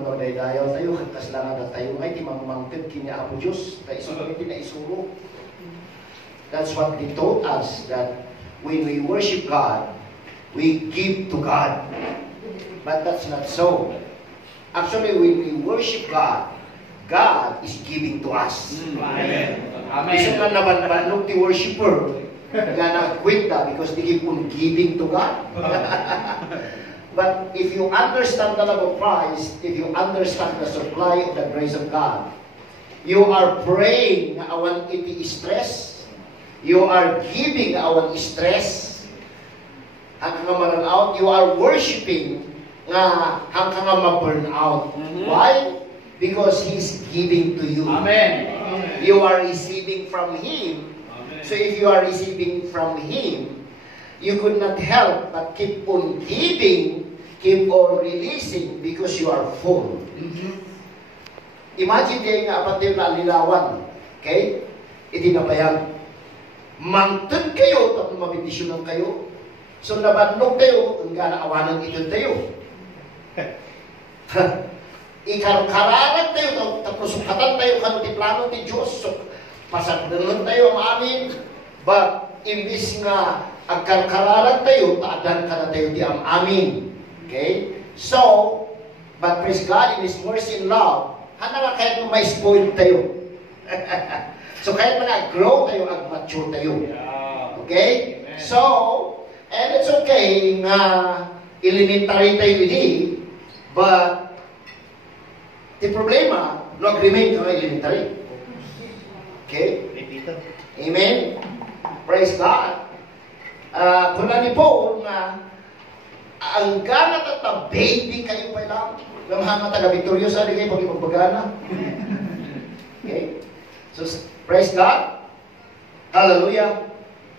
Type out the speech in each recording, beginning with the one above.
mga daydayaw tayo, kaslangan na tayo ngay, di mamangkid kini Apo Diyos, tayo iti na isuro. That's what they taught us, that when we worship God, we give to God. But that's not so. Actually, when we worship God, God is giving to us. Amen. Amen. Isa nga nabanbanong the worshiper, nga nag-quit because they keep on giving to God. But if you understand the love of Christ, if you understand the supply of the grace of God, you are praying na awan iti stress, you are giving na awan stress, hanggang nga ma-run out, you are worshiping nga hanggang nga ma-burn out. Why? Because He's giving to you. Amen. You are receiving from Him. Amen. So if you are receiving from Him, you could not help but keep on giving, keep on releasing because you are full. Imagine kayo nga apatir na alilawan. Okay? Itinabayan. Mangtun kayo, tapos mabindisyonan kayo. So nabanlog kayo, ang ganaawanan ito tayo. Ikarkararan tayo, tapos sukatan tayo kanti plano ni Diyos. So, pasagdanan tayo ang amin. But, imbis nga agkarkararan tayo, taadan ka na tayo di ang amin. Okay? So, but praise God in His mercy and love, hana nga kahit may spoil tayo. So, kahit mag-grow tayo, mag-mature tayo. Okay? So, and it's okay nga elementary tayo hindi, but the problema, nag-remain ka elementary. Okay? Amen? Praise God. Kuna ni Paul nga, ang gana tata baby kayo pa lang, lamang taga Victoria sa di kayo pag-ipagbagana. Okay? So, praise God. Hallelujah.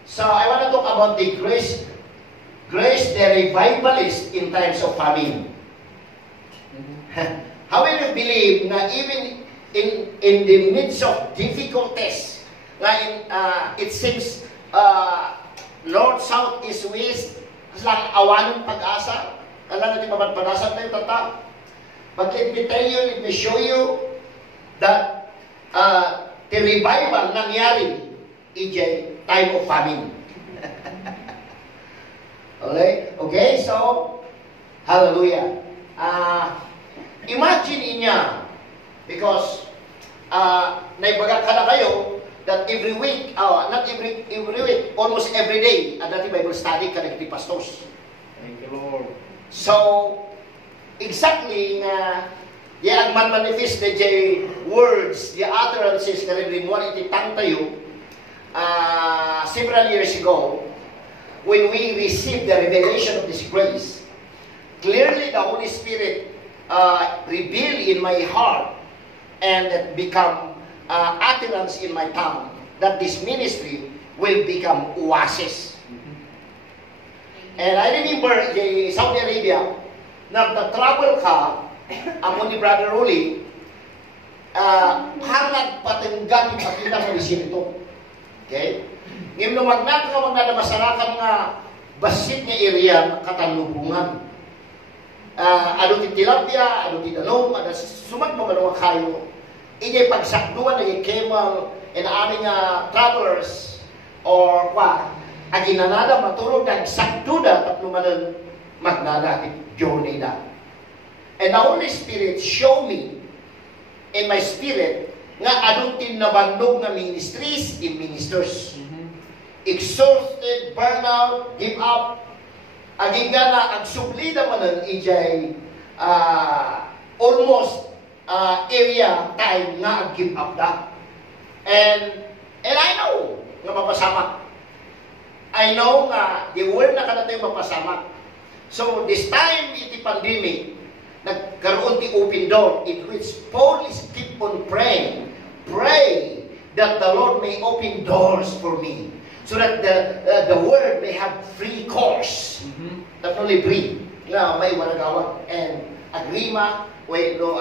So, I want to talk about the grace, the revivalist in times of famine. How will you believe na even in the midst of difficulties, na it seems north, south, east, west, lang awanan pag-asa, kala natin pag-asa tayo tata. But let me tell you, let me show you that the revival nangyari in time of famine. Okay, so, hallelujah. Imagine niya, because naibaga ka na kayo that every week, not every week, almost every day, dati Bible study ka nagti pastors. Thank you, Lord. So, exactly nga, ang man-manifest na words, the utterances na rin mo ititang tayo, several years ago, when we received the revelation of this grace, clearly the Holy Spirit revealed in my heart and become utterance in my tongue that this ministry will become oasis. And I remember Saudi Arabia, nagta-travel ka, ako ni Brother Ruli, hangad patenggan ipakita mo ito. Okay? Ngayon nung magnadabasarakan nga basit nga area katalubungan. Ano ti tilapia, ano ti danom, ada sumat mo mga kayo. Iya'y pagsakduan na yung camel and aming travelers or aginanada maturog ng sakduda tapno manan magnada journey na. And the Holy Spirit show me in my spirit nga anong tinabandog na ministries in ministers. Exhausted, burnout, give up. Aging gana, ang sublida manan ijay almost area time nga give up da. And I know nga mapasamak. I know nga the word na kanatay mapasamak. So this time iti pandemic, nagkaroon ti open door in which Paul is keep on praying. Pray that the Lord may open doors for me. So that the word may have free course. Not only free. Nga may waragawag and agrima no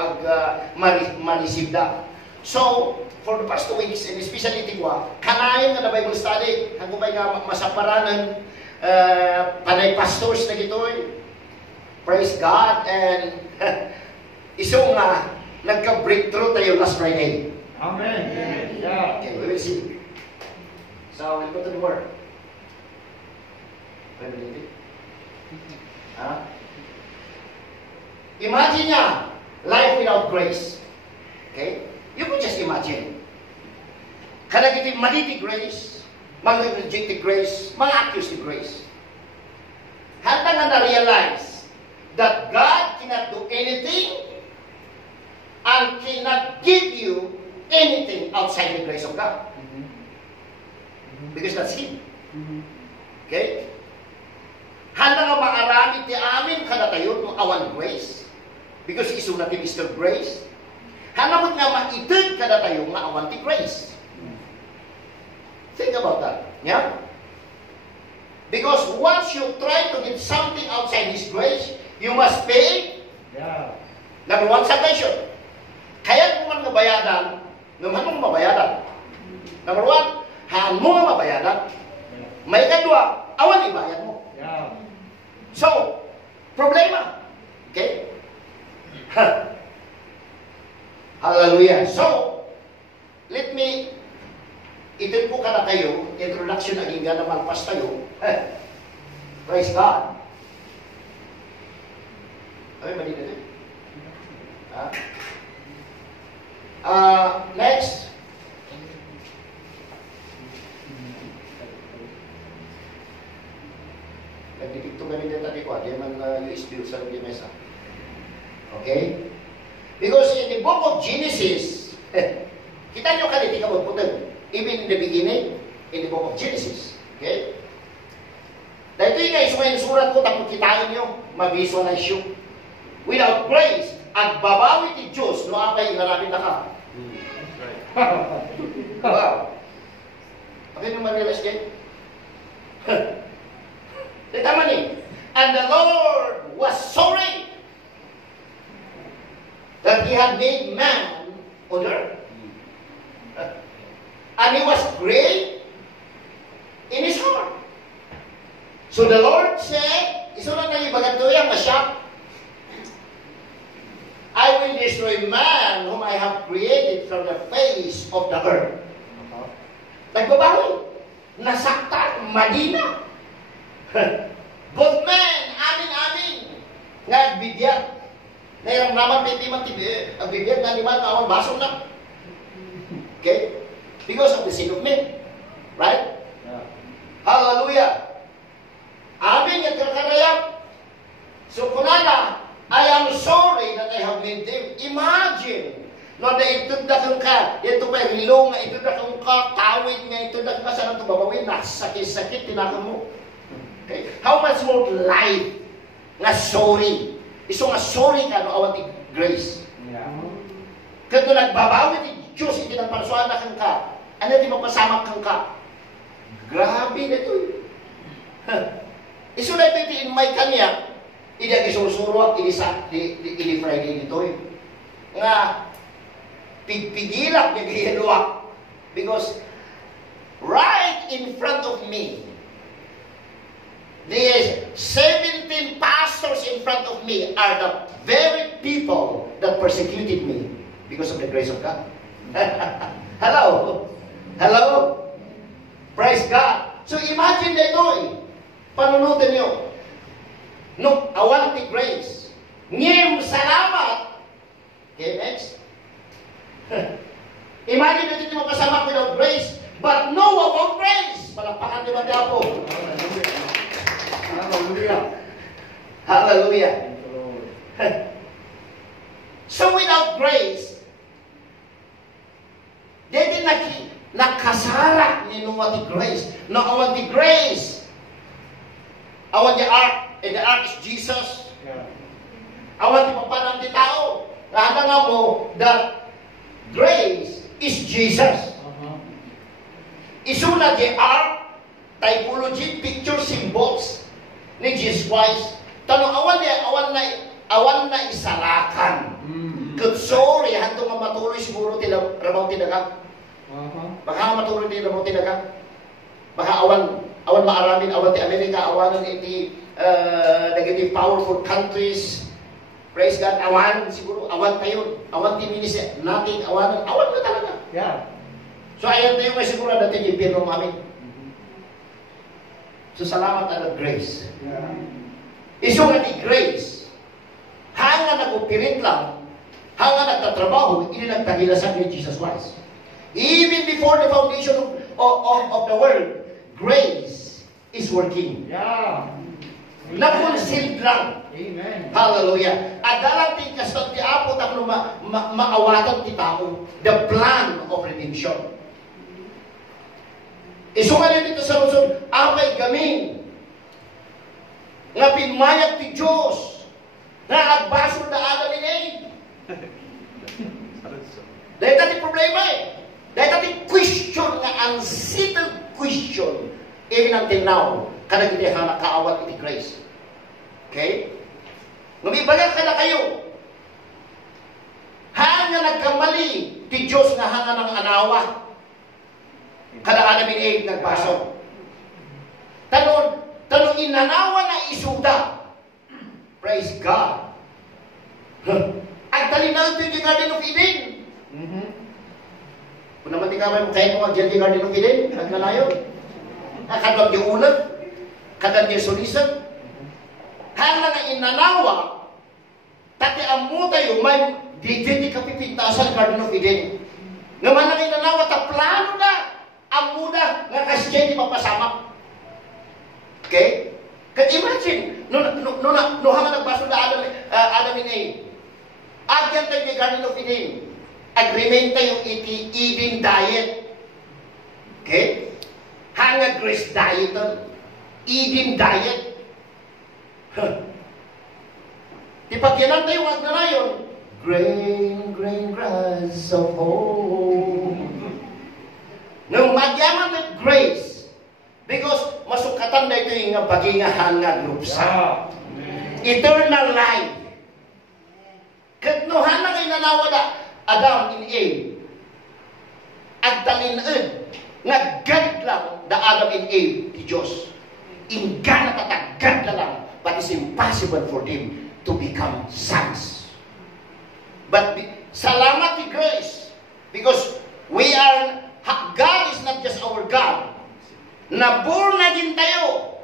marisib da. So, for the past 2 weeks, and especially tigwa, kanayon nga na Bible study, hanggang nga masaparanan, panay pastors na gitoy. Praise God, and Iso nga, nagka-breakthrough tayo last Friday. Amen. Yeah. Okay, we will see. So, we'll go to the word. Huh? Imagine niya, life without grace. Okay? You could just imagine. Kada kita mali ti grace, mag-reject ti grace, mag-accuse ti grace. Handa nga na-realize that God cannot do anything and cannot give you anything outside the grace of God. Because that's Him. Okay? Handa nga maarami ti amin kada tayo ng awan grace. Because isu natin is the grace. Handa mo nga maitid kada tayo ng awan ti grace. Think about that. Yeah? Because once you try to get something outside His grace, you must pay. Yeah. Number one, salvation. Kaya mo man mabayadan, naman mo mabayadan. Number one, haan mo nga mabayadan. May kadua, awan ibayad mo. Yeah. So, problema. Okay? Hallelujah. So, let me itin po ka na kayo, introduction na hinga na malpas tayo. Praise God. Ay, mali na din. Next. Nagdipikto kami din tadi ko. Di man USB sa lagi mesa. Okay? Because in the book of Genesis, kita nyo kaniti ka magputol. Even in the beginning, in the book of Genesis. Okay? Dahil ito yung ngayon surat ko, tapos kitain nyo, ma-visualize yun. Without grace, ang babawi ti Diyos, no apay inarapin na ka. Wow. Okay nyo ma-realize din? Tama ni. And the Lord was sorry that He had made man on earth. And He was great in His heart. So the Lord said, isulat na ibagat to yan, masya, I will destroy man whom I have created from the face of the earth. Nagbabawi. Nasaktan, madina. Both men, amin. Nagbigyan. Nairamdaman, pitiman, ang bibigyan nga naman, awang baso na. Okay? Because of the sin of men. Right? Yeah. Hallelujah. Amin yung kakarayam. So, kunana, I am sorry that I have made them. Imagine, no, na itudakang ka, ito pa rilong, itudakang ka, tawid nga, itudakang ka, saan ito babawin, sakit, tinakang mo. Okay? How much more life nga sorry? Iso nga sorry ka, no, awan ti grace. Yeah. Kaya nagbabawi ti Diyos, iti nagparasuan na kang ka, ano di magpasamak kang ka? Grabe na ito. Iso na ito itiin may kanya, hindi ang isusuro at ini Friday nito eh. Nga, pigpigilak niya gihiluwak. Because right in front of me, the 17 pastors in front of me are the very people that persecuted me because of the grace of God. Hello? Hello? Praise God. So imagine na ito eh. Panunutin nyo. No, awan ti grace. Ngim, salamat. Okay, next. Imagine na ito mapasama without grace, but know about grace. Palakpakan di ba diapo? Hallelujah. Hallelujah. Thank you, Lord. So without grace, dito nakasara ni nuwa ti grace. No, awan ti grace. Awan ti ark, and the ark is Jesus. Yeah. Awan ti papanang ti tao. Nahanda nga mo that grace is Jesus. Isula ti ark, typology, picture, symbols ni Jesus Christ. Tanong awan na isalakan. Good sorry, hanto nga matuloy siguro rabaw tinagang. Baka matuloy din rabaw tinagang. Baka awan maaramin, awan ti Amerika, awanan iti negative powerful countries. Praise God. Awan siguro. Awan tayo. Awan timinis natin. Awan na talaga. Yeah. So ayan tayo may siguro natin yung pirno namin. So salamat at grace. Yeah. Iso nga ti grace. Hanga nag-operate lang, hanga nagtatrabaho, ini nagtagilasan ni Jesus Christ. Even before the foundation of the world, grace is working. Yeah. Nakonsil lang. Amen. Hallelujah. Adalang ti kastot ti Apo tapno maawatan ti tao. The plan of redemption. Iso nga dito sa lungsod, apay gamin. Nga pinmayag ti Diyos. Nga agbasol na Adam and Eve. Dahil tati problema eh. Dahil tati question nga unsettled question. Even until now, kanang hindi kaawat iti grace. Okay? Lumibalag ka na kayo. Hanga nagkamali ti Diyos nga hanga ng anawa. Kada Adam and Eve nagbasol. Tanong inanawa na isuda. Praise God. At talinaw ito yung Garden of Eden. Kung naman tingnan mo, kaya mo mag-Garden of Eden, nagnanayo. Kadang yung ulag, kadang yung sulisan. Hanga na inanawa, tati amo tayo, may di kapipintasan Garden of Eden. Naman ang inanawa, ta plano na, amo na, nga kasya di mapasama. Okay? Can imagine, no hanga nagbasol na Adam and Eve. Agyan tayo kay Garden of Eden. Agreement tayo iti Eden diet. Okay? Hanga grace diet. Eden diet. Di pagyanan tayo ang nayon. Grain grass of home. Nung magyaman tayo grace. Because masukatan na ito yung bagingahan nga grupsa. Eternal life. Katnuhan na kayo nanawala, Adam and Eve. At talinod, nga God lang da Adam and Eve ti Diyos. Ingga na tatagad na lang, but it's impossible for them to become sons. But salamat ti grace, because God is not just our God. Na-born again tayo.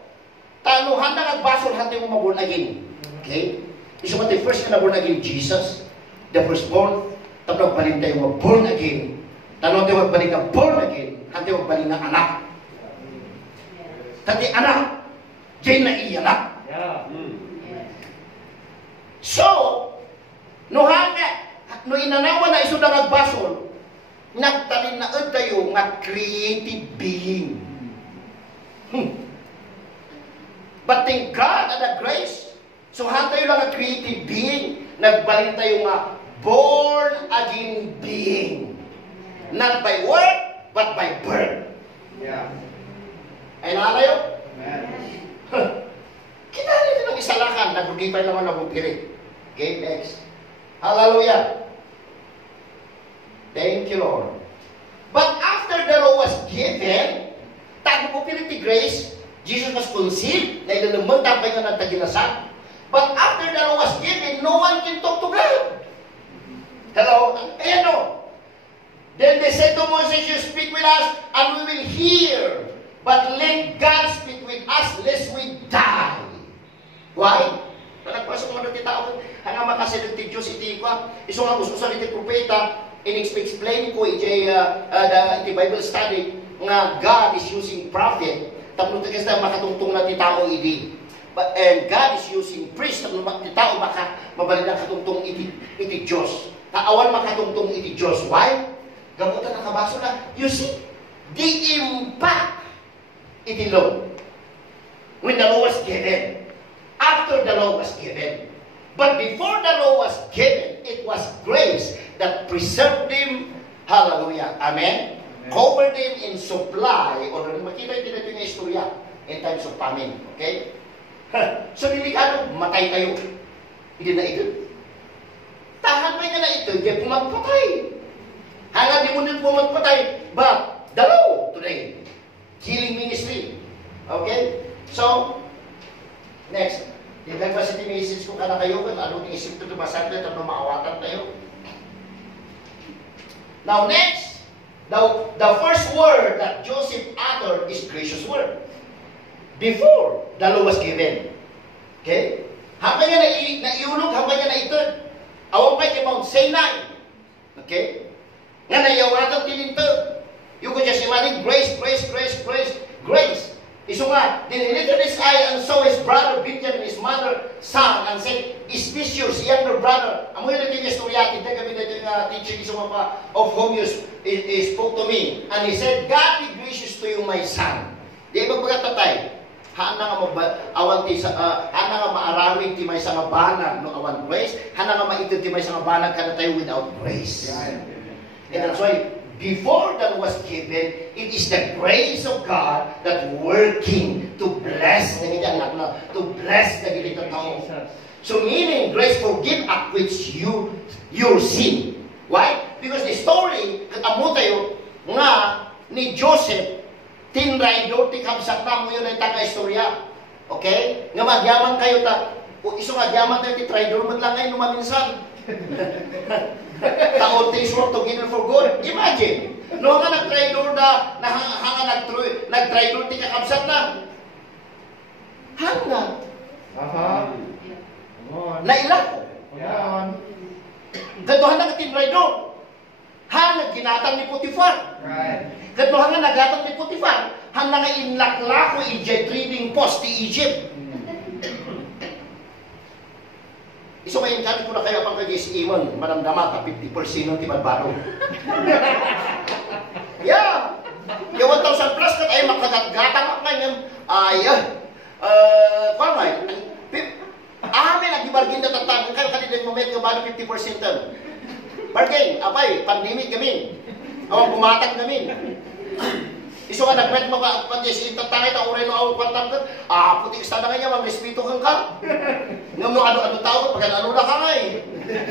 Tanuhan na nagbasol hati mo ma-born again. Okay? Iso the first na born again, Jesus. The firstborn. Tapos nagbalin tayo ma-born again. Tanong tayo magbalik na born again. Hati magbalik na anak. Hati anak. Diyan na iyanak. So, no inanawa na iso na nagbasol, nagtalin na tayo nga creative being. But thank God and the grace. So tayo lang ang creative being. Nagbalin tayo nga born again being. Not by work, but by birth. Yeah. Ay nakalayo? Amen. Kita nito ng isalakan. Nagugipay naman nagugpiri. Okay, next. Hallelujah. Thank you, Lord. But after the law was given, tago po piniti grace, Jesus was conceived, na ilalumang tapay nga nagtaginasan. But after the law was given, no one can talk to God. Hello? Ayan o. Then they said to Moses, you speak with us, and we will hear. But let God speak with us, lest we die. Why? Nagpasok mo natin tao, hanga makasilog ti Diyos iti kwa. Iso nga gusto sa iti propeta, in-explain ko iti Bible study, nga God is using prophet, tapos ito kasi makatungtong na ti tao iti. And God is using priest, tapos ti tao mabalik na katungtong iti Diyos. Taawan makatungtong iti Diyos. Why? Gamutan na kabaso na. You see, the impact iti law. When the law was given. After the law was given. But before the law was given, it was grace that preserved them. Hallelujah. Amen? Cover them in supply. O makita yung dito yung istorya in times of famine. Okay? So, delikado, matay kayo. Hindi na ito. Tahan pa na ito, hindi pumagpatay. Hanggang di mo din pumagpatay. But, the law today. Healing ministry. Okay? So, next. Di ba si tinisis ko ka na kayo, ano isip ito tumasan na ito, maawatan tayo. Now next, the first word that Joseph uttered is gracious word. Before the law was given. Okay? Hanggang niya naiulog, hanggang niya naitod. Awan pa kay Mount Sinai. Okay? Nga naiawatan tinintod. You could just imagine grace, grace, grace, grace, grace. Iso nga, then he lifted his eye and saw his brother Benjamin, his mother, son, and said, "Is this your younger brother?" Amo yung naging istorya, hindi kami na yung teaching iso nga pa, of whom you spoke to me. And he said, "God be gracious to you, my son." Di ba pagkatatay? Hana nga maarawin ti may sa nga banag no awan grace, hana nga maitid ti may sa nga banag kada tayo without grace. And that's why before that was given, it is the grace of God that working to bless the anak na, to bless the gilita tao. So meaning grace forgive at which your sin. Why? Because the story katamo tayo nga ni Joseph tinray do ti kabsat na mo yun ay taga-istorya. Okay? Nga magyaman kayo ta. O iso magyaman tayo ti traidor man lang ngayon maminsan. Taon things work together for good. Imagine. No nga nag-traidor na hanga nag-traidor ti kakabsat na. Hanga. Nailak. Katuhan na katinraidor. Hanga ginatang ni Potiphar. Katuhan nga nagatang ni Potiphar. Hanga nga inlaklako i-jet reading post ti Egypt. Iso kayo kami ko na kayo pang kagay si Imon, manamdama ka 50% ng tibadbaro. Yeah! Yung 1,000 plus ka tayo makagatgatang ka ngayon. Kung nga, amin ang gibargin na tatang kayo kanina yung moment ka ba 50% tan. Bargain, apay, pandemic kami. Awang pumatag kami. Iso nga nagmet mo ka pandi si tatangay ta oray no aw kwantang ka. Puti ka na kanya mang respeto kang ka. Ngam no ano tao pag ano na ka ngay.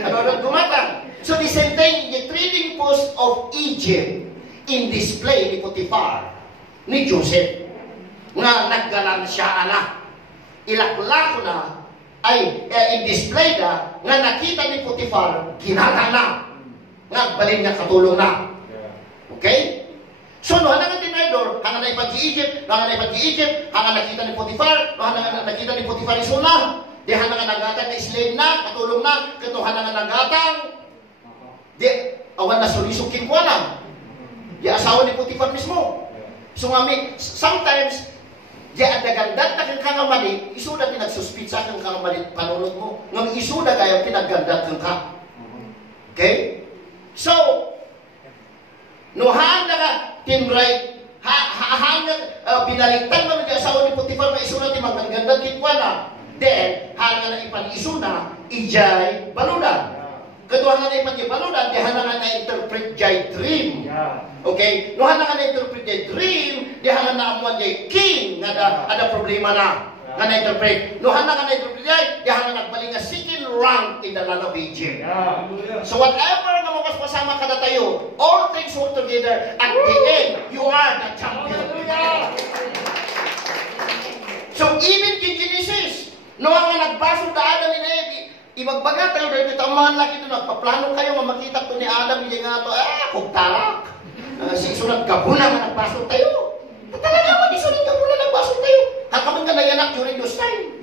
Ano gumatang. So the same thing, the trading post of Egypt in display ni Potiphar ni Joseph nga nagganansya na. Ilaklako na ay i-display na nga nakita ni Potiphar ginala na. Nagbalin niya katulong na. Okay? So, no, hanga tinraidor, hanga na ipat si Egypt, hanga nakita ni Potiphar, hanga nakita ni Potiphar isuna, di hanga nagatang na slave na, katulong na, kato hanga nagatang, di, awan na sulisok kinkwana, di asawa ni Potiphar mismo. So, ngami, sometimes, di adagandat na kang kangamali, isuda pinagsuspitsa kang kangamali panunod mo, ngami isuda kayo pinaggandat kang ka. Okay? So, no hanga nga tinray hanga binaligtad man ang asawa ni Potiphar na isuna ti magandang kitwana. Then hanga na ipan isuna ijay baludan. Kadua nga na ipan ijay baludan di hanga na interpret jay dream. Okay? No hanga na interpret jay dream di hanga na amuan jay king nga ada problema na. Nga na-interpret. No hanga nga na-interpret jay di hanga nagbaling nga second rank in the land of Egypt. So whatever nga mapaspasama ka na tayo, all things work together. At the end, you are the champion. So even in Genesis, no nga nagbasong na Adam ni Eve, ibagbaga tayo dahil tamahan laki ito, nagpaplano kayo, makita ko ni Adam, hindi nga ito, kung tarak. Si iso nagkabuna nga nagbasong tayo. Talaga mo, iso nagkabuna nagbasong tayo. Hakaman ka na yanak during those time.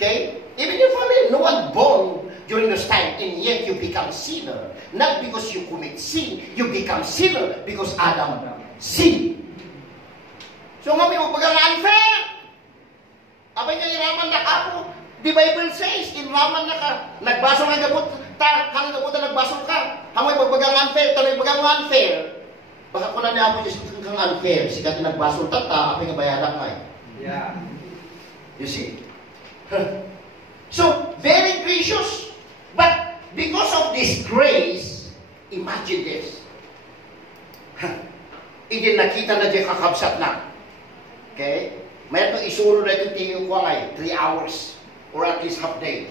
Okay? Even your family, no one born during those time, and yet you become sinner. Not because you commit sin, you become sinner because Adam sinned. So nga may magbagang unfair. Abay nga iraman na ako. The Bible says, inraman na ka. Nagbaso nga gabot, hang gabot na nagbaso ka. Hamay magbagang unfair, taloy bagang unfair. Baka ko na niya ako yung kang unfair. Sikat yung nagbaso tata, apay nga bayaran nga. Yeah. You see? So, very gracious. But because of this grace, imagine this. Hindi nakita na dyan kakabsat na. Okay? Mayroon isuro na itong tingin ko ngay, 3 hours. Or at least half day.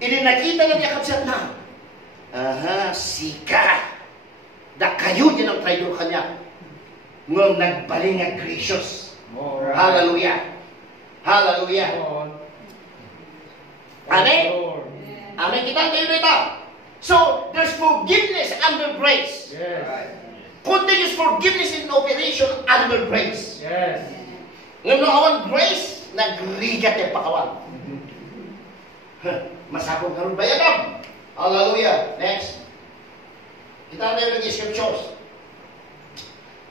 Hindi nakita na dyan kakabsat na. Sika. Da kayo dyan ang traidor kanya. Ngong nagbaling nga gracious. Hallelujah. Hallelujah. Amen? Lord. Amen kita tayo dito. So, there's forgiveness under grace. Yes. Continuous forgiveness in operation under grace. Yes. Ngayon awan grace, nagrigat yung pakawan. Masakong karoon ba yan? Hallelujah. Next. Kita tayo ng scriptures.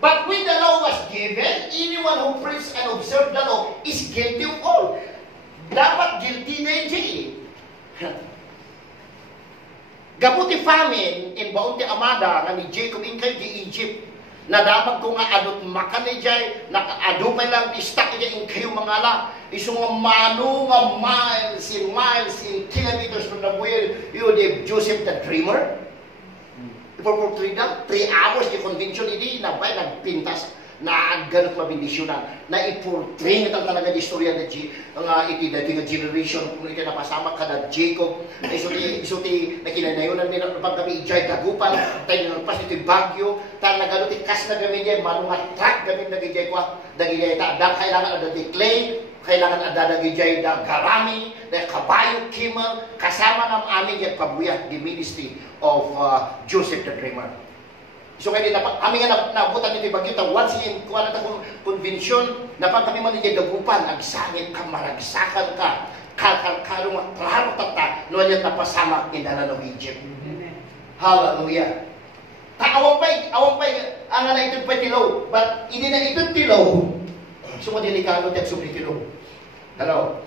But when the law was given, anyone who preached and observed the law is guilty of all. Dapat guilty na yun. Gabuti famine in baunti amada nga ni Jacob in kay di Egypt. Na dapat ko nga adot makan ni Jay, naka-adupay lang istak niya in kayo mga la. Iso nga mano nga miles in kilometers from the wheel, you the Joseph the dreamer. For 3 hours, the convention hindi, nabay, nagpintas, na ganot mabindisyonan, na i-portray na talaga di istorya na iti dating generation, kung iti napasama ka na Jacob, na isuti na kinanayunan nila, pag kami ijay dagupan, tayo nalpas ito Bagyo, tayo nagalot ikas na gamin niya, manungat track gamin na gijay kwa, dagijay taadang kailangan ada di clay, kailangan ada dagijay da garami, da kabayo, kimal, kasama ng amin yung pabuyat, the ministry of Joseph the Dreamer. So kaya kami nga nabutan nito bagyo ta once in kuan ta convention na pag kami man niya dagupan agsangit ka maragsakan ka kalkalkalo nga klaro tata no niya tapasama in the land of Egypt. Hallelujah. Awang pay ang na ito pa tilaw but hindi na ito tilaw. So mo delikado tet subli tilaw. Hello.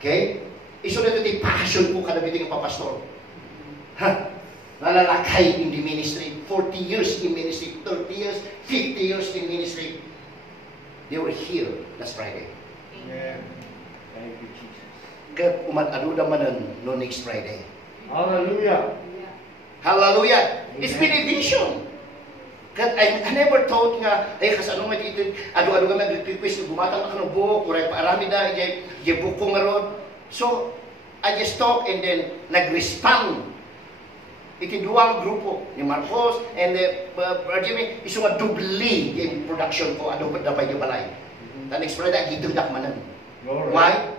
Okay? Iso na ito passion ko kada biting papastor. Ha? Nalalakay in the ministry, 40 years in ministry, 30 years, 50 years in ministry. They were here last Friday. Amen. Thank you, Jesus. Kat umat-aluda manan no next Friday. Hallelujah. Hallelujah. Amen. It's been a vision. Kat I never thought nga, ay kasano nga dito, adu-adu nga nag-request, gumatang na ka ng buhok, uray paarami na, jay buko nga ron. So, I just talk and then nag-respond. Iti duang grupo ni Marcos and Jimmy iso nga dubli yung production ko ano dapat yung balay. The next Friday gidudak manan. Why?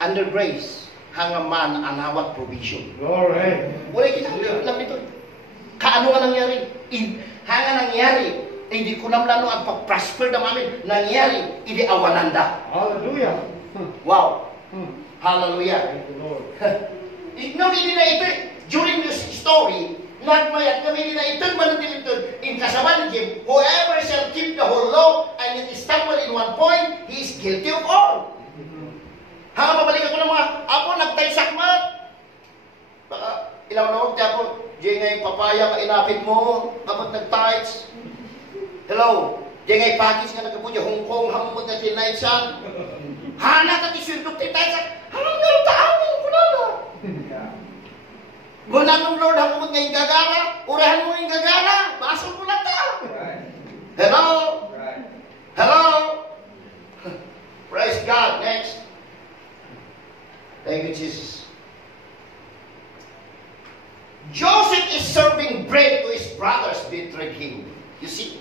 Under grace hanga man anawat provision. Glory. Wala kita lang dito. Kaano nga nangyari? Hanga nangyari hindi ko namlano ang pag-prosper na mamin nangyari hindi awananda. Hallelujah. Wow. Hallelujah. Thank you, Lord. No, hindi na ito. During this story, nagmayat kami nila ito manuntilitod in kasaman Jim, whoever shall keep the whole law and yet stumble in one point, he is guilty of all. Hanga mabalik ako ng mga, ako nagtaysak mat. Ilaw na huwag ako, diyan ngay papaya ka inapit mo, kapag nag-tights. Hello, diyan ngay pakis nga nagkabudya, Hong Kong, hamumod na tinaysan. Hana ka tisundok tinaysan, hanang meron taamin ko na. Wala nung Lord hamumod ngayong gagara, urahan mo yung gagara, basol ko na ta. Hello? Hello? Praise God. Next. Thank you, Jesus. Joseph is serving bread to his brothers betrayed him. You see?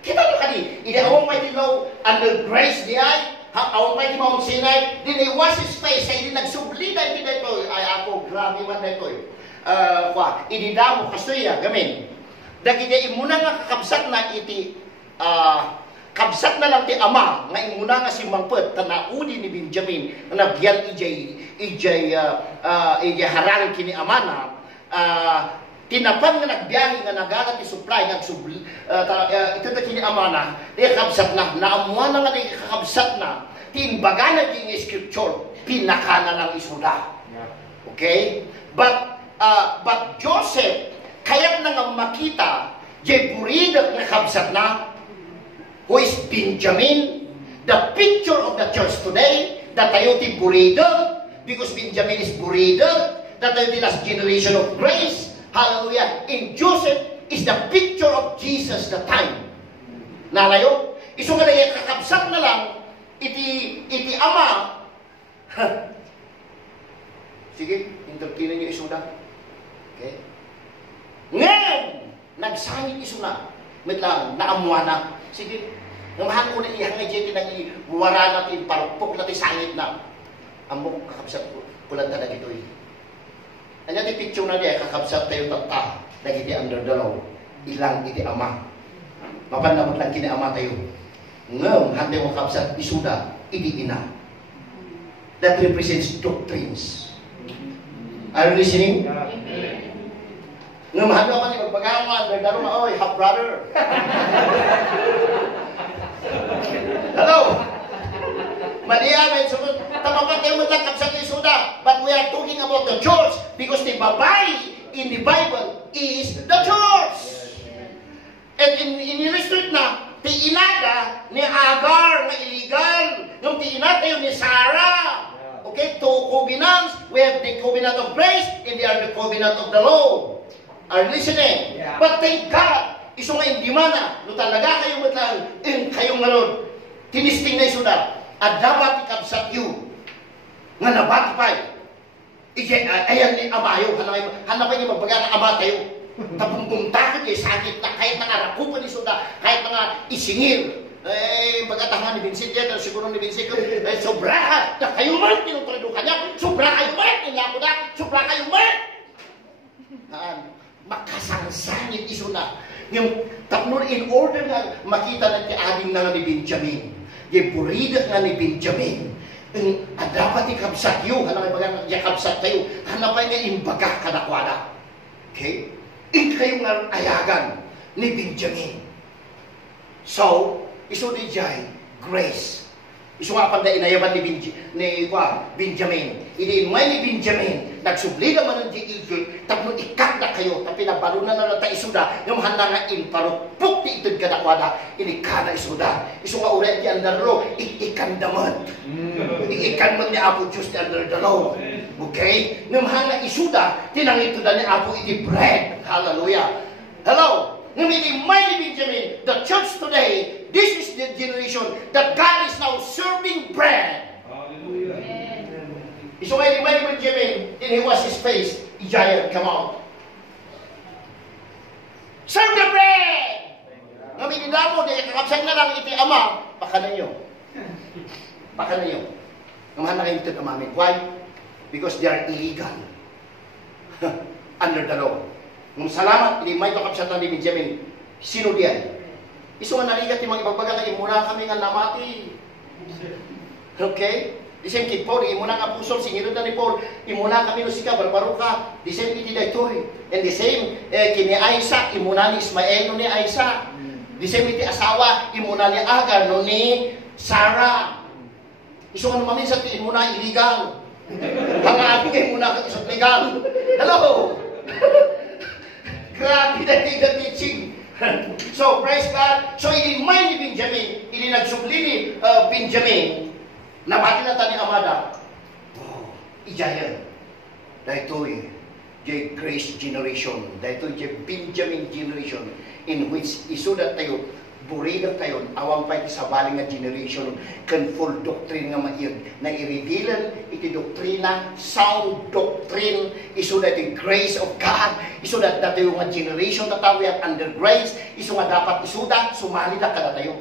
Kita nyo kani, hindi awang may tinaw under grace di ay, awang may Mount Sinai, din wash his face, ay di nagsubli na hindi na ito, ay ako, grabe man na ito. Ididamo kastoya, gamin. Dagi niya imuna nga kakabsat na iti, kabsat na lang ti ama, nga imuna nga si Mangpet, tanaudi ni Benjamin, na nagyan ijay harang kini amana, tinapan nga nagbiyahe nga nagagat ti supply nga ito na kini amana di kabsat na naamuan na nga di kakabsat na timbaga na kini scripture pinakana lang isuda. Okay, but Joseph kayat na nga makita jay buridag nga kabsat na who is Benjamin, the picture of the church today that tayo ti buridag because Benjamin is buridag that tayo ti last generation of grace. Hallelujah. In Joseph is the picture of Jesus the time. Nalayo, iso nga na kakabsat na lang iti ama. Sige, interpinin niyo iso na. Okay? Ngayon, nagsangit iso na. Mit lang, naamuan na. Sige, namahan ko na ihang na dyan nang iwara natin, parupok natin sangit na. Amok kakabsat kulan ta dagitoy. Anya ti picture na diya kakabsat tayo tatta dagiti under the law. Ilang iti ama. Mapanamot lang kini ama tayo. Ngem hande mo kakabsat isuda iti ina. That represents doctrines. Are you listening? Ngem hande man ni magpagama under the law oy half brother. Hello. Madia may sunod. Tapapat tayo matang kapsat isuda. But we are talking about the church because the babae in the Bible is the church. And in-illustrate na, ti inaga ni Agar na illegal. Yung ti inatayo ni Sarah. Okay, two covenants. We have the covenant of grace and they are the covenant of the law. Are you listening? Yeah. But thank God, iso nga hindi mana, no talaga kayo matlang, kayong ngayon, tinisting na isuda. At dapat ikabsat yu nga nabatipay ayan ni amayo hanapay niya magbaga ng ama tayo tapong bumtakot niya sakit na kahit nga rakupan ni suda kahit nga isingir pagkatangan ni Vincent yan siguro ni Vincent sobra na kayo man tinutuloy kanya sobra kayo man inako na sobra kayo man makasangsangit iso na yung tapno in order na makita natin ading na ni Benjamin yung puridat nga ni Benjamin, dapat ikabsat yun, hanapay bagang yakabsat tayo, hanapay nga imbaga kadakwada. Okay? Kayo nga ayagan ni Benjamin. So, iso di jay, grace. Iso nga panda inayaban ni Benjamin. Iniinmay ni Benjamin, nagsubli naman ng Egypt, tapno ikakda kayo, tapi nabarunan na natin isuda, yung handa nga imparupok ti itod kadakwada, inikada isuda. Iso nga ulit di under law, ikandaman. Ikandaman ni Apo Diyos di under the law. Okay? Nung hanga isuda, tinangito na ni Apo iti bread. Hallelujah. Hello? Nung inimay ni Benjamin, the church today, this is the generation that God is now serving bread. Hallelujah. So when he went with Benjamin, and he was his face, giant come out. Serve the bread! Ngamin na mo, di kakapsang na lang iti ama, baka na nyo. Baka na nyo. Ngamahan na kayo ito kamamin. Why? Because they are illegal. Under the law. Nung salamat, hindi may kakapsang ni Benjamin. Sino diyan? Iso nga naligat yung mga ibagbaga na imuna kami nga namati. Okay? The same kid Paul, imuna nga pusol, singiro na ni Paul, imuna kami no sika, barbaro ka. The same iti daytoy. And the same, kini Isaac, imuna ni Ismael no ni Isaac. The same iti asawa, imuna ni Agar no ni Sarah. Iso nga naman minsan, imuna illegal. Hangabi kayo muna ka isang legal. Hello? Grabe na the teaching. So, praise God. So, inimay ni Benjamin, nagsubli ni Benjamin, nabati na tani amada. Oh, ijayan. Dahil the grace generation. Dahil the Benjamin generation in which isudat tayo, buridag tayo, awang pa iti sabaling nga generation kan full doctrine nga maiyag na i-revealan iti doktrina, sound doctrine, isudat the grace of God, isudat na tayo nga generation na tayo at under grace, isu nga dapat isudat, sumali na kada tayo.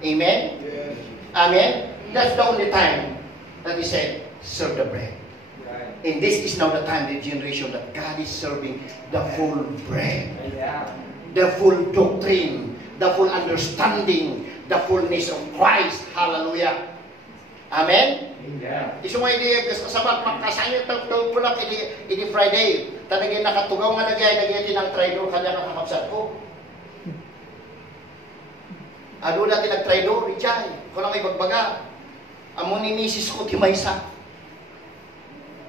Amen? Yes. Amen? That's the only time that he said, serve the bread. And this is now the time, the generation that God is serving the full bread. The full doctrine, the full understanding, the fullness of Christ. Hallelujah. Amen? Yeah. Isu nga ini kasabat makasangit tagtog pula ini Friday. Tanagin nakatugaw nga nagyay tinang traidor kanya kakapsat ko. Ado dati nag-traidor, ichay. Kung may bagbaga. Amo ni misis ko timaysa.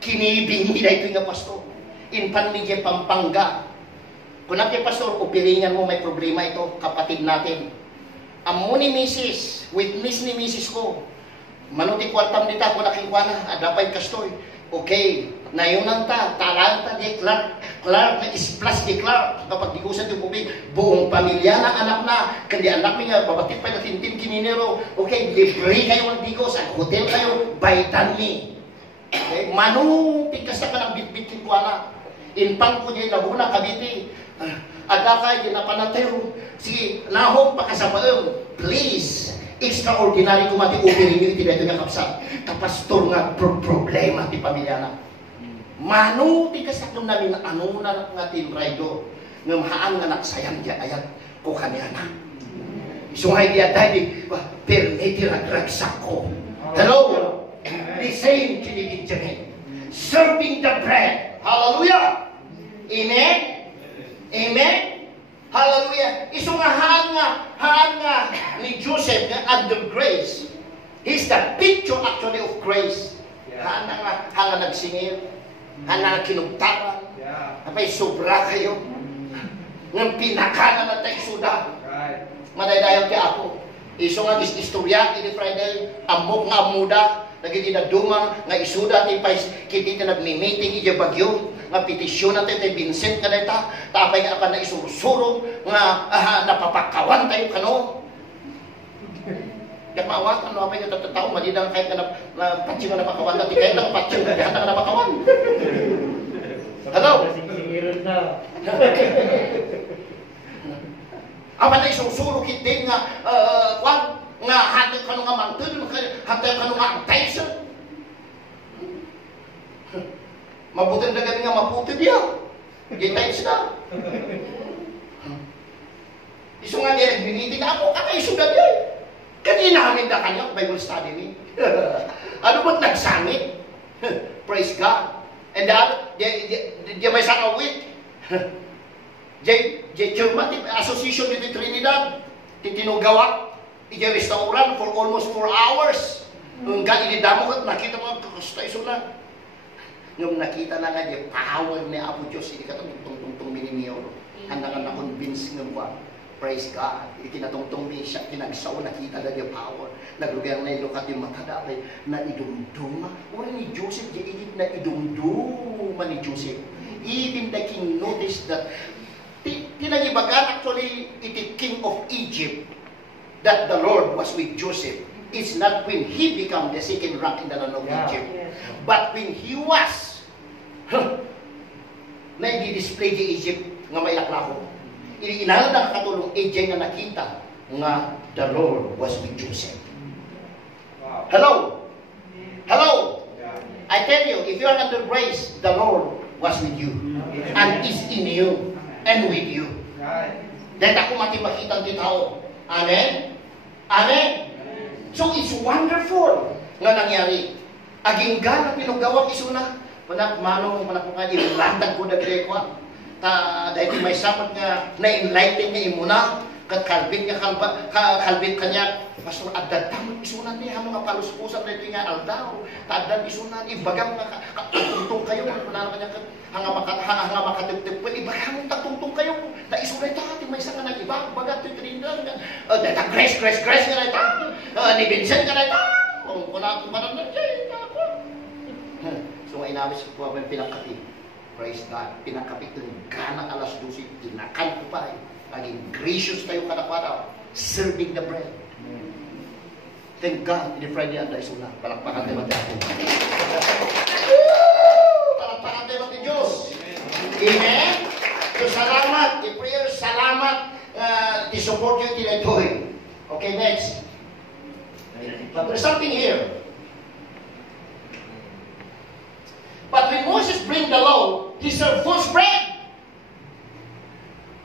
Kinibing nila ito nga pastor. In panmidya Pampanga. Kung natin pastor, upiringan mo may problema ito, kapatid natin. Amo ni misis, witness ni misis ko. Manuti kwartam nita, kung nakingwa na, adapay kastoy. Okay, nayunan ta, talanta di Clark, na isplas di Clark. Kapag digusan yung bubig, buong pamilya na anak na, kandi anak mi nga, babatid pa na tintin kininero. Okay, libre kayo ang digos, at hotel kayo, baitan mi. Okay, manupig ka sa kanang bitbit kingwa na. Inpang ko niya, Laguna, Cavite. Ada ka, yun na panatayo. Sige, nahong pakasabaam. Please, extraordinary kumati opening nyo iti dito nga kapsat. Kapastor nga problema ti pamilya na. Mano ti kasaklong namin ano na nga tinraydo nga mahaan nga nagsayang diya ayat ko kanya na. Isungay diya dahil permiti ragragsak ko. Hello? The same kinigidyanin. Serving the bread. Hallelujah! Amen? Amen? Hallelujah! Iso nga hanga ni Joseph nga under grace. He's the picture actually of grace. Hanga nagsingil. Hanga kinugtaran. Apay sobra kayo. Ng pinakanan na tayo suda. Madaydayon kay ako. Iso nga istorya ini Friday. Amok nga amuda. Nagiging na dumang nga isuda ti pais kiti ti nagmi-meeting ija bagyo nga petisyon natin ti Vincent nga dayta tapay nga apan na isurusuro nga napapakawan tayo kano. Yak maawat ano apay nga tatatao madidang kahit nga patsyong nga napakawan dati kahit nga patsyong nga napakawan. Hello? Apan na isurusuro kiti nga kwan nga hatay ka nga mangtun, hatay ka nga antaison. Mabutin na gabi nga mabuti diya. Gitays na. Iso nga niya nagbinitin ako, iso na diya. Kanina namin na kanya, Bible study me. Ano ba't nagsangit? Praise God. And that, di may isang awit. Di Churma, Association with Trinidad, tinugawa. Ija restaurant for almost 4 hours. Nung inidamo ko, nakita mo, kakusta iso na. Nung nakita na nga, di power ni Apo Diyos, hindi ka tungtong minimiyo. Handa nga na-convince nga ba, praise God. Ikinatungtong mi siya, kinagsaw, nakita na di power. Naglugar na ilukat yung matadapay, na idumduma. Wala ni Joseph, di igit na idumduma ni Joseph. Even the king noticed that, tinangibagan actually, iti king of Egypt, that the Lord was with Joseph. It's not when he became the second rank in the land of Egypt. Yes. But when he was na i-display di Egypt nga may laklako. Inahal na katulong AJ nga nakita nga the Lord was with Joseph. Wow. Hello? Hello? Yeah. I tell you, if you are under grace, the Lord was with you. And is in you and with you. Dahil ako makipakita ng tao. Amen? Amen? So it's wonderful nga nangyari. Aging gana pinugawag isuna. Manong nga ilandag ko na grekwa. Dahil may sapat nga na-enlighten niya imuna. Kalbit kanya. Pastor, adadam isunan niya mga paluspusan na ito nga aldaw. Taadam isunan, ibagang katungtong kayo. Panalo kanya hanga makatiptip. Ibagang mong tatungtong kayo. Na isunay ta, may isang nga nag-iba. Bagat ito rindan nga. Data grace nga na ito. Ni Vincent nga na ito. Kung ako manan na siya, ako. So nga inamis ko ang pinakapit. Praise God. Pinakapit ito. Ganang alas 12. Inakan ko pa. Naging gracious tayo kadakwadaw. Serving the bread. Thank God, ini Friday anda isuna. Palakpakan tayo mati ako. Palakpakan tayo mati Diyos. Amen? So salamat. I-prayer, salamat. I-support you till ito'y. Okay, next. But there's something here. But when Moses bring the law, he served false bread.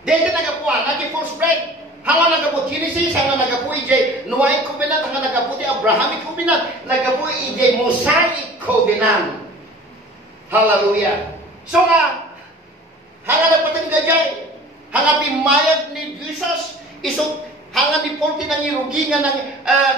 Dahil nagapuan, naging false bread. Hanga nagapu Genesis, hanga nagapu ijay Noahic covenant, hanga nagapu ti Abrahamic covenant, nagapu ijay Mosaic covenant. Hallelujah. So nga, hanga nagpatang gajay, hanga pimayag ni Jesus, isot hanga ni Porti nang irugi nga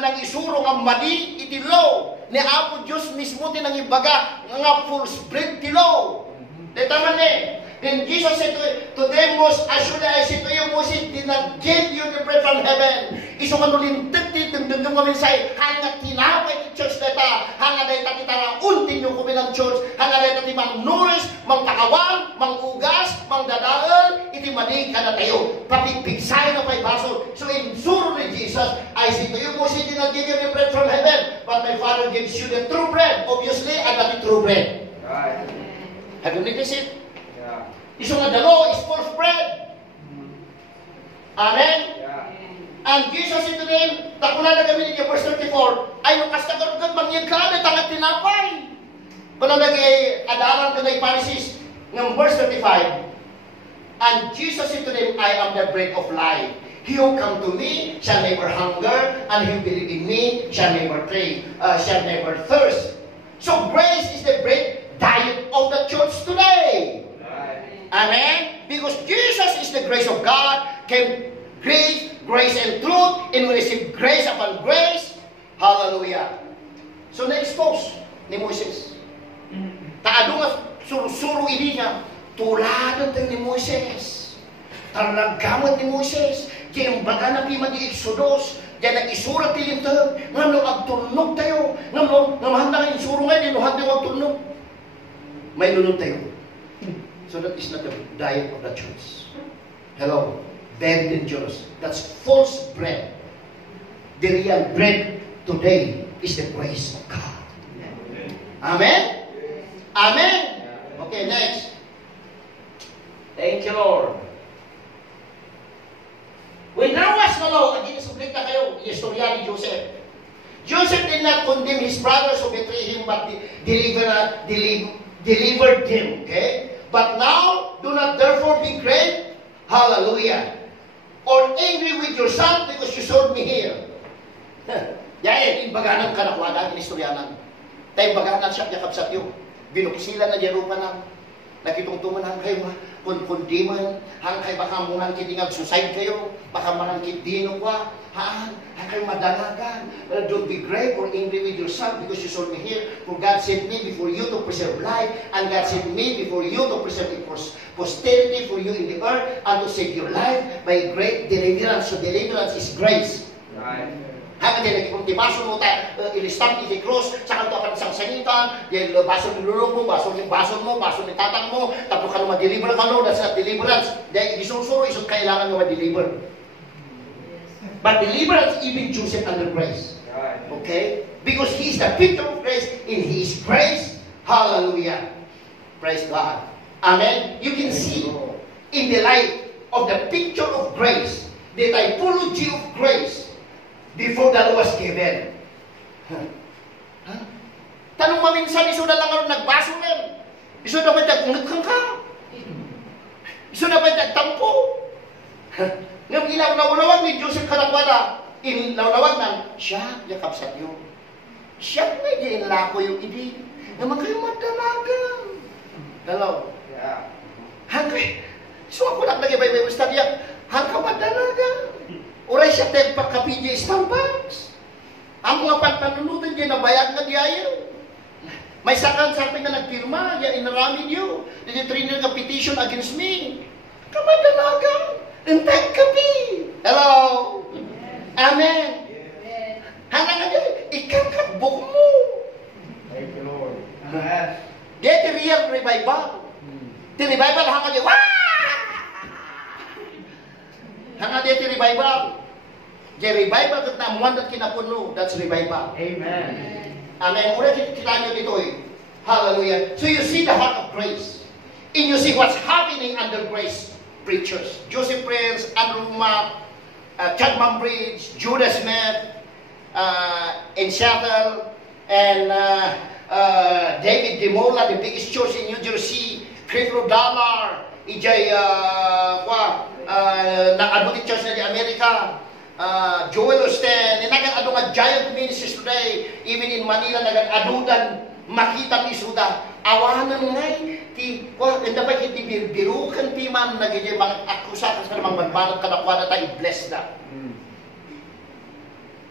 nang isuro nga mali iti law ni Apo Diyos mismo ti nang ibaga nga full spread ti law. Detaman ni. Then Jesus said to them, most assuredly I say to you, Moses did not give you the bread from heaven. Iso nga nulintet ti dumdum nga minsay, hanga tinapay ti church deta, hanga deta kita nga untin yung kuminang church, hanga deta ti mangnuris, mangtakawan, mangugas, mangdadaal, iti manig ka na tayo. Papigpigsay na pa'y baso. So in suro ni Jesus, I say to you, Moses did not give you the bread from heaven, but my Father gives you the true bread. Obviously, I got the true bread. Right. Have you noticed it? Iso nga the law is false bread. Amen? Yeah. And Jesus said to them, takuna na kami niya, verse 34, ay nukas na karugad, mangyagkaan at tangat tinapay. Kung adalan ko na Pharisees, ng verse 35, and Jesus said to them, I am the bread of life. He who come to me shall never hunger, and he who believe in me shall never thirst. So grace is the bread diet of the church today. Amen? Because Jesus is the grace of God, came grace and truth, and we receive grace upon grace. Hallelujah. So na-expose ni Moses. Taado nga suru-suru ini niya, tuladan tayo ni Moses. Talagaman ni Moses. Diyan baga na pima di Exodus. Diyan nag-isurat tilintag. Nga nung agtunog tayo. Nga nung mahanda nga isuro nga, di nuhanda yung agtunog. May lunod tayo. So that is not the diet of the church. Hello. Very dangerous. That's false bread. The real bread today is the grace of God. Amen? Amen? Okay, next. Thank you, Lord. When there was no law, again, sublik na kayo, yung istorya ni Joseph. Joseph did not condemn his brothers who betrayed him, but delivered him. Okay? But now, do not therefore be great, hallelujah, or angry with yourself because you sold me here. Yan, imbaganan ka na kuwanan, inistoryanan. Tayo imbaganan siya, yakap sa tiyo. Binuksila na jerupan na. Nakitungtungan hang kayo, kundiman, hang kayo baka munang kitingag suicide kayo, baka manang kitino ka, hang kayo madalagan. Don't be grave or angry with yourself because you sold me here. For God sent me before you to preserve life, and God sent me before you to preserve posterity for you in the earth, and to save your life by great deliverance. So deliverance is grace. Right. Haka din, kung tibaso mo tayo, ilistamp iti cross, saka ito akan isang sangitan, yung baso ni lulog mo, baso ni tatang mo, tapos ka na ma-deliver ka no, that's not deliverance. Dahil isusuro, isot kailangan mo ma-deliver. But deliverance even chosen under grace. Okay? Because He is the picture of grace, in His grace, hallelujah. Praise God. Amen? You can see in the light of the picture of grace, the typology of grace, before the law was given. Tanong maminsan, iso na lang ako nagbaso men. Iso na ba nagkang ka? Iso na ba nagtampo? Ngayon ilaw-lawag ni Joseph Karangwala, ilaw-lawag ng, siya, yakap sa tiyo. Siya na yung lako yung idi. Naman kayo madalagan. Hello? Yeah. Hanggang, so ako lang nag-ibay-ibay ustadya, hanggang madalagan. Uray siya tayo pagka-PJ Starbucks. Ang mga pantanunutan dyan, nabayag na diayo. May sakan sa akin na nagpirma, yan inaramin niyo. Did you trainer ka petition against me? Kamadalaga. Intay kapi. Hello? Amen. Hanggang nga dyan, ikakabok mo. Thank you, Lord. Get the real revival. The revival hanggang dyan, wah! Hanggang dyan, the revival. The revival kat na muwan at kinapuno, that's revival. Amen. Amen. Una kita nyo dito eh. Hallelujah. So you see the heart of grace. And you see what's happening under grace. Preachers. Joseph Prince, Andrew Mapp, Chapman Bridge, Judah Smith, in Seattle, and David DeMola, the biggest church in New Jersey, Creflo Dollar, EJ, na-advocate church na di Amerika, Joel Osteen, nagan-ado nga giant ministries today, even in Manila, nagan-adudan, makita ni Suda, awanan ngay, dapat hindi birukan ti man, nagiging mga akusa ka sa namang magbanat ka na kuha na tayo, bless na.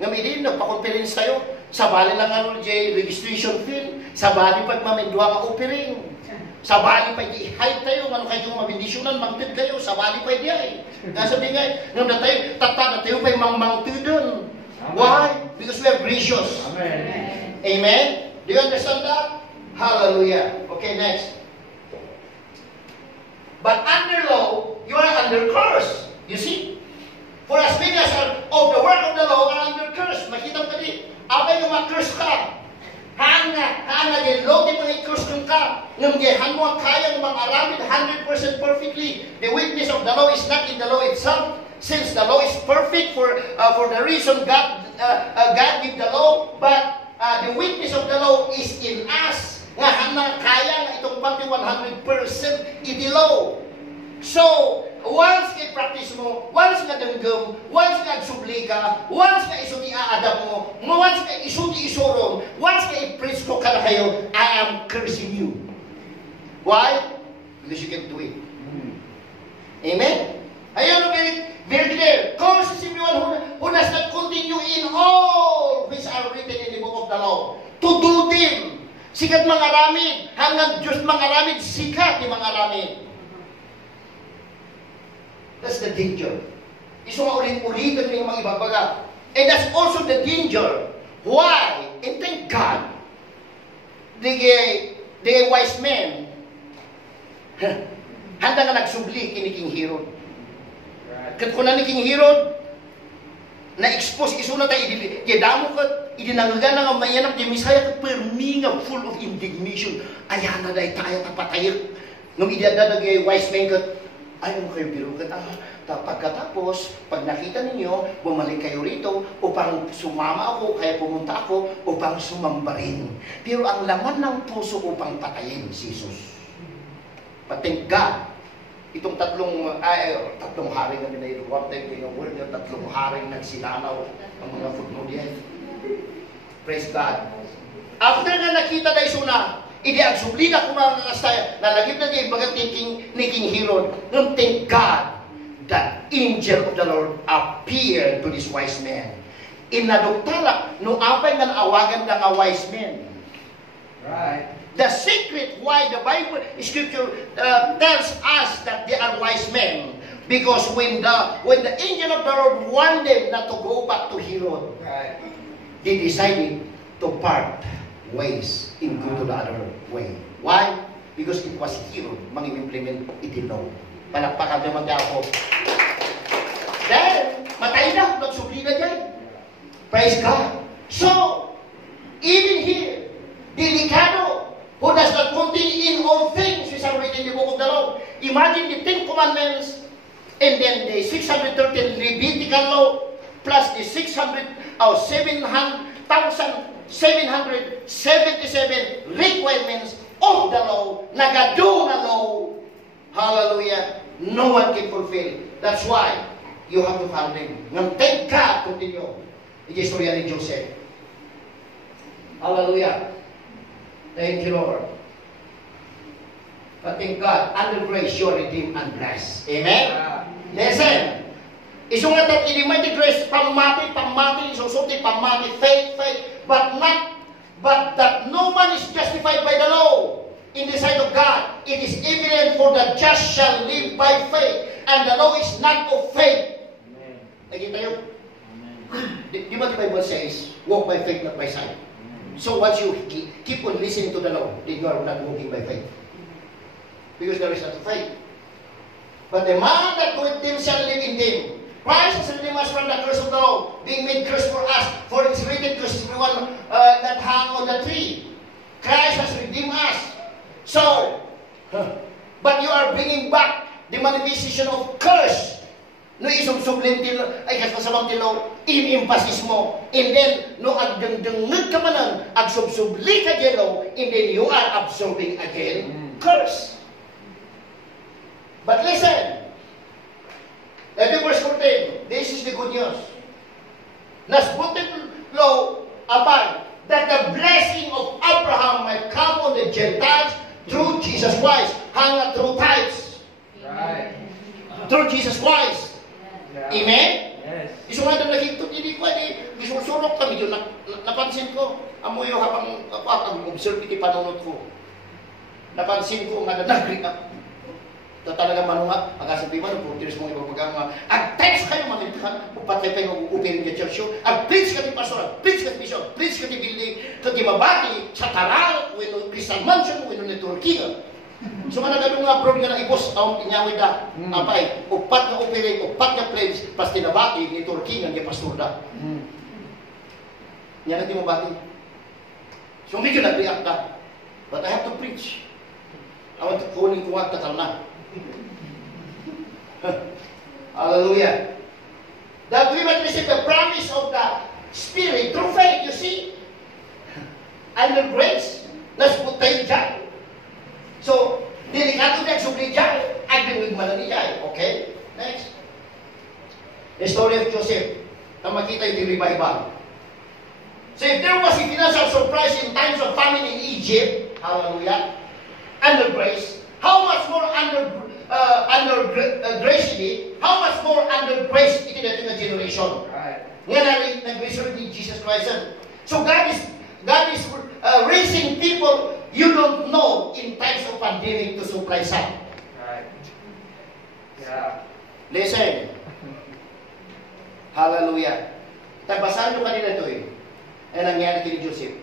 Ngayon, nagpa-conference tayo, sabali lang ano, registration fee, sabali pag mamindwa ka offering, sabali pa i-hide tayo, ano kayo mabindisyonan, mangtid kayo, sabali pa i-hide. Nasabi nga, nung tayo, tayo pa yung mangtid dun. Why? Because we are gracious. Amen. Amen? Do you understand that? Hallelujah. Okay, next. But under law, you are under curse. You see? For as many as are of the work of the law are under curse. Makita mo kadi, abay yung ma-curse ka. Hanga, din law, di mga i-curse kang ka. Nung gihan mo ang kaya ng mga aramid 100% perfectly. The weakness of the law is not in the law itself, since the law is perfect for the reason God gave the law, but the witness of the law is in us. Nga kaya nga itong pati 100% idilaw. So, once i-practice mo, once nga danggam, once nga agsubli ka, once nga isuti aadam mo, once nga isuti isurong, once nga i-preach ko ka na kayo, I am cursing you. Why? Because you can do it. Amen? Ayun, very clear. Curses everyone who does not continue in all which are written in the book of the law. To do them. Sikat mangaramid. Hanggang Diyos mangaramid, sikat ni mangaramid. That's the danger. Iso nga ulit-ulitan ng mga ibabaga. And that's also the danger. Why? And thank God, the wise men, handa nga nagsubli kini King Herod. Kat kuna ni King Herod, na-expose isuna tayo, ididamo ka, idinanggan na nga mayanap, di misaya ka permi nga full of indignation. Ayan na dahi tayo tapatayak. Nung idada nagay wise men ka, ayaw mo kayo birugan. Pagkatapos, pag nakita ninyo, bumalik kayo rito, upang sumama ako, kaya pumunta ako, upang sumamba rin. Pero ang laman ng puso upang patayin si Jesus. But thank God, itong tatlong haring na binayruwag tayo, pinaword na tatlong haring nagsinanaw ang mga footnote yan. Praise God. After na nakita na isuna, hindi ang sublida kung mga kakastaya, nalagip na din bagat ni King Herod. Nung thank God, the angel of the Lord appeared to this wise man. Inadoktala, nung apay nga awagan ng wise men. Right. The secret why the Bible Scripture tells us that they are wise men, because when the angel of the Lord warned them not to go back to Herod, right, they decided to part ways and go to the other way. Why? Because it was Herod mang-implement itinaw. Palakpakan naman niya ako. Dahil matay na, nagsubli na dyan. Praise God. So, even here, delikado, who does not continue in all things which are written in the book of the law. Imagine the 10 commandments and then the 613 Levitical law plus the 777 requirements of the law, nagado na law. Hallelujah. No one can fulfill. That's why you have to follow them. Nang thank God, continue. Ito istorya ni Joseph. Hallelujah. Thank you, Lord. But thank God, under grace, you are redeemed and blessed. Amen? Listen. Isungat at inimity grace, pamati, isusuti, pamati, faith, but that no man is justified by the law in the sight of God. It is evident for the just shall live by faith, and the law is not of faith. Amen. Nakita yun? Di ba the Bible says, walk by faith, not by sight? So once you keep on listening to the law, then you are not walking by faith. Because there is not faith. But the man that doeth them shall live in them. Christ has redeemed us from the curse of the law, being made curse for us. For it's written, curse everyone that hung on the tree. Christ has redeemed us. So, but you are bringing back the manifestation of curse. No isubsublin tilo, ay kasamang tilo, in-emphasis mo. And then, no agdangdangag ka manan, agsubsubli ka dyan, and then you are absorbing again curse. But listen, ito verse 14, this is the good news. Nasbutin lo apan, that the blessing of Abraham might come on the Gentiles through Jesus Christ. Hanga through tithes. Right. Through Jesus Christ. Yeah. Amen? Yes. Iso nga na nakikita, hindi ko, isusurok kami yun. Napansin ko, amoy yung habang observe iti panunod ko. Napansin ko nga na nag-react. Talaga manunga, pag-asabi man, putiris mong ibabagang ag-text kayo, manilikan, upatay pa yung upirin niya church show, ag-preach ka ti pastor, ag-preach ka ti bishop, preach ka ti building, ka ti mabati, sa taral, wino Christian Mansion, wino ni Turkiya. So managano nga proud nga na ibos, taong inyawid da, apay, upat na upirin, upat na pledge, pas tinabati, ni Turkiya, ni pastor da. Yan ang ti mabati. So medyo nag-react da. But I have to preach. I want to kunin ko at tatal na. Hallelujah. That we might receive the promise of the Spirit through faith, you see. Under grace. Nasbut tayo dyan. So, delikado na subli dyan. Ay, binigmanan niya. Okay? Next. The story of Joseph. Na makita yung revival. So, if there was a financial surprise in times of famine in Egypt, hallelujah, under grace, how much more under grace ini, how much more under grace iti dating na generation. Right. Nga nag-grace ni Jesus Christ. So God is raising people you don't know in times of pandemic to supply some. Right. Yeah. Listen. Hallelujah. Tabasahan nyo kanina ito eh. Ay nangyari kini Joseph.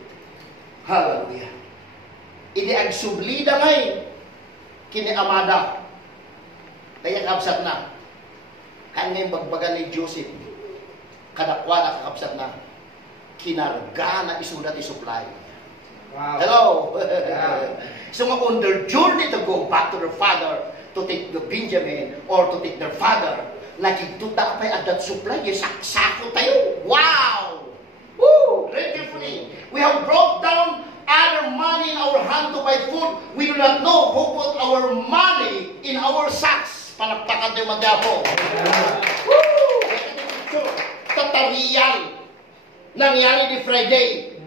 Hallelujah. Ini ang sublida ngay kini Amada. Kaya kakabsat na. Kanya yung bagbagan ni Joseph. Kadakwa na kakabsat na. Kinarga na isulat isupply. Wow. Hello. Yeah. So on their journey to go back to their father, to take the Benjamin, or to take their father, nakikita pa at that supply, yung saksako tayo. Wow! Woo! Read carefully. We have brought down other money in our hand to buy food. We do not know who put our money in our sacks. Palakpakan tayo magyapo. Woo! Tatariyan. Nangyari ni Friday.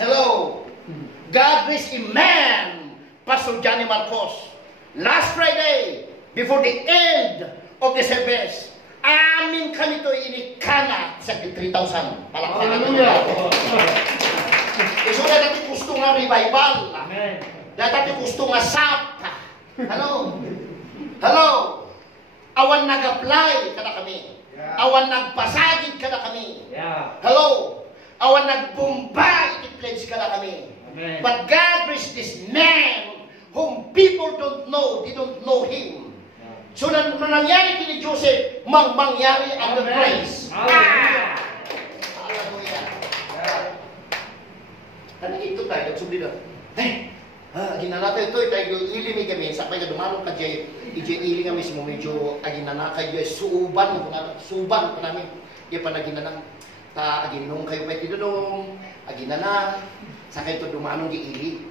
Hello. God bless a man, Pastor Johnny Marcos. Last Friday, before the end of the service, amin kami to inikana sa 3,000. Palakpakan tayo. So, dati gusto nga revival. Amen. Dati gusto nga sap. Hello? Hello? Awan nag-apply kada kami. Yeah. Awan nagpasagid kada kami. Yeah. Hello? Awan nagbumbay, i-pledge kada kami. Amen. But God raised this man whom people don't know. They don't know him. Yeah. So, nangyari kini Joseph, mangyari under Amen. grace. Hallelujah. Hallelujah. Yeah. Ano ito tayo, nagsubli na. Ginanata ito, tayo ilimi kami, sa kaya dumanong ka dyan, ili nga mismo, medyo aginanaka dyan, suuban ko namin, yung panaginanang, aginong kayo pa tinunong, aginana, sa kayo ito dumanong ili.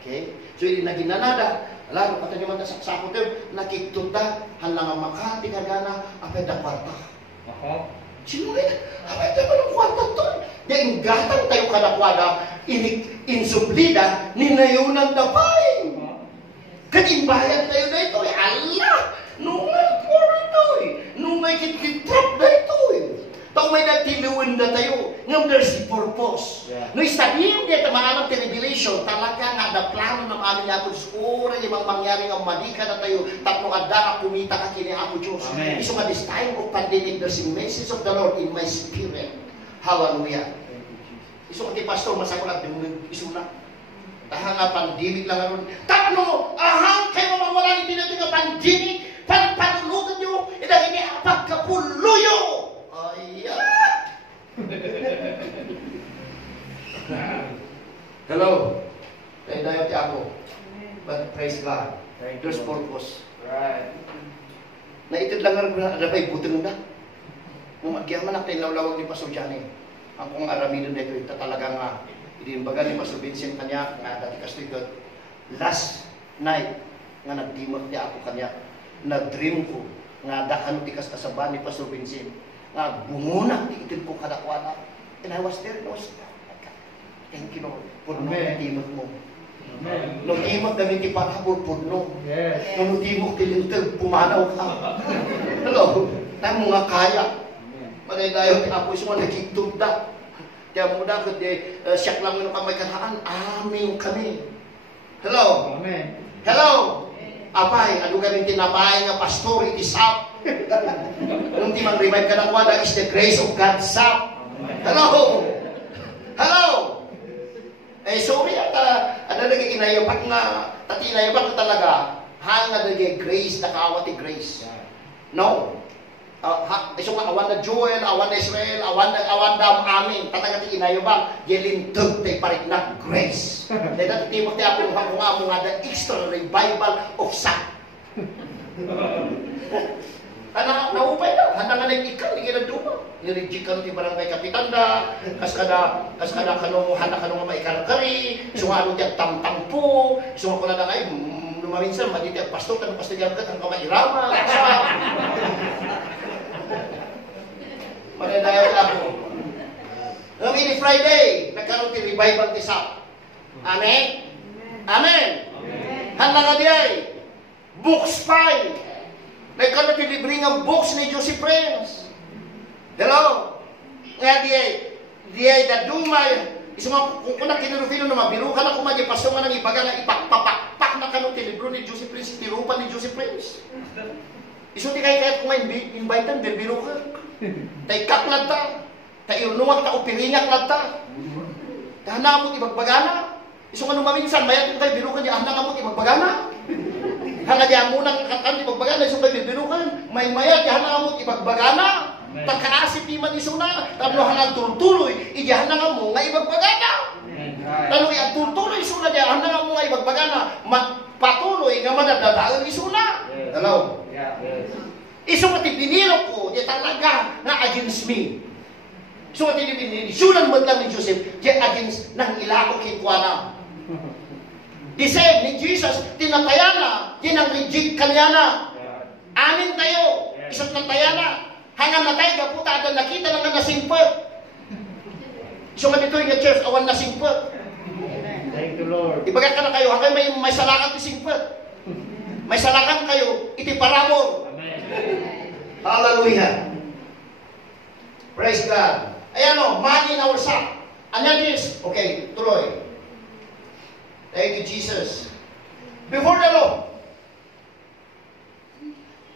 Okay? So, ili na ginanada, alaro, pata nyo man saksako tayo, nakiktuta, halang ang Makati, kagana, apay da kwarta. Sino rin? Apay da ng kwarta to? Yung gatang tayo kadakwada, insuplida, ninayunan na pa'y. Katimbayan tayo na ito eh. Allah! Nung may kuro ito eh. Nung may kitkitrap na ito eh. Tao may nagtiliwin na tayo. Ngayon there's the purpose. Yeah. No, sabihin dito, maanong revelation, talaga nga, na plano ng aming ako, sura, yung mangyari ng malika na tayo, tatlong adara, kumita ka kini ako, Diyos. Amen. So nga, this time of pandemic, there's a message of the Lord in my spirit. Hallelujah. Iso kati pastor, masagulat, isuna. Tahan nga, pandemic lang naman. Tatlo, ahang kayo mamawala ni tinating nga pandemic, panulutan nyo, idang ini apagkapuluyo. Hello. Tayo dayo ti ako. But praise God. There's purpose. Right. Naitid lang nga na pa'y butong na. Nung magyaman ang tinlawlawag ni Pastor Johnny. Ang kong aramidon dito, ito talaga nga. Idinbaga ni Pastor Vincent kanya, nga dati kastoy last night, nga nagdimag di ako kanya. Nag-dream ko, nga dakan ti kasaban ni Pastor Vincent. Nga bunguna, di itid ko kadakwana. And I was there, thank you Lord, puno ang timot mo. Amen. Nung timot namin ti parabor, puno. Yes. Nung timot tilintel, pumanaw ka. Hello, tayo mga kaya. Manay dayo, tinapoy sa mga nagkiktumda. Kaya muna, kundi siyak lang nung kamay kanaan, amin kami. Hello? Amen. Hello? Apay, ano kami tinapay nga pastor, iti sap. Nung timang revive ka ng wala is the grace of God sap. Hello? Hello? Eh, sorry, ano naging inayapak nga, tati inayapak na talaga, hang nga naging grace, nakawati grace. No. So nga, awan na Joel, awan na Israel, awan na amin, tatagati inayabang, yelintag tayo parik na grace. Dahil dati timot tayo ako nung nga mga the extra revival of sap. Naupay daw, handa nga nag-ikan, hindi ka na duma. Nireject ka ti barangay kapitan da, kas kada kano handa kano nga maikarkari, sungalo ti tamtampo, sunga ko na ngay lumaminsan maditi ang pastor tan pastor yan kat ang kamairama. Mananayaw ako. Ngami Friday, nagkaroon ti revival ti Sap. Amen. Amen. Handa nga diay. Books 5. Nagkaroon ti libre nga books ni Josie Prince. Hello? Nga diay da dumay. Isuma kung na kinurufino na mabiru ka na kumadya paso nga nang ibaga na ipakpapakpak na kanong ti libro ni Josie Prince, tirupan ni Josie Prince. Iso ti kaya kung invite biru ka. Tay kaklat ta. Tay irunuwag ta o piringak lat ta. Tahana mo ibagbagana. Iso nga numaminsan mayat yung kay biru ka niya ahna nga mo ibagbagana. Hanga diya munang katan ibagbagana iso kay biru ka. May mayat diya nga mo ibagbagana. Pagkaasip iman isuna, tapos hanggang tuloy, idiyahan na nga mo nga ibagbagana. Tapos ang tuloy isuna, idiyahan na nga mo nga ibagbagana. Patuloy nga madadadaan isuna. Hello? Iso nga pinilo ko, di talaga nga against me. So nga pinili, sunan mo lang ni Joseph, di against nang ilako kitwana. Di said ni Jesus, tinatayana, di nang reject kanyana. Amin tayo, isang natayana. Hanggang natay, gaputa, adan nakita lang nga nasingpot. So nga dito yung church, awan nasingpot. Thank you, Lord. Ibagat ka na kayo, hanggang may salakan ti singpot. May salakan kayo, iti paramor. Amen. Hallelujah. Praise God. Ayan o, money in our sack. Ano this? Okay, tuloy. Thank you, Jesus. Before the law,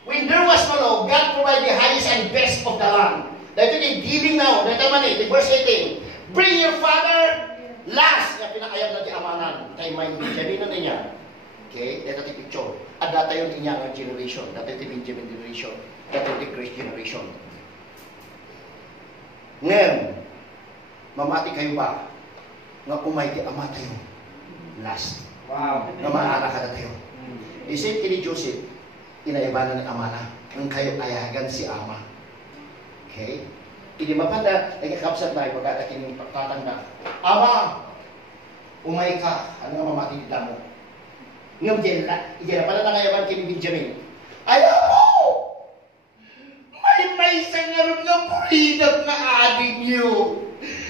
when there was no law, God provided the highest and best of the land. Dahil ito giving now. Dahil naman verse 18. Bring your father last. Yung pinakayam na di amanan. Tayo may Benjamin na niya. Okay? Dahil ito picture. At data yung inyang generation. Dahil ito Benjamin generation. Dahil ito Grace generation. Ngayon, mamati kayo ba? Nga kumay di ama tayo. Last. Wow. Nga maala ka na tayo. Isip kini Joseph, inaibanan ng ama na, ang kayo ayagan si ama. Okay? Hindi mapanda, nagkakapsat na, pagkatakin yung pagkatanda. Ama, umay ka, ano nga mamati dita mo? Ngam dyan na pala nangayaban kini Benjamin. Ayaw mo! May sangaroon ng puridag na adik niyo.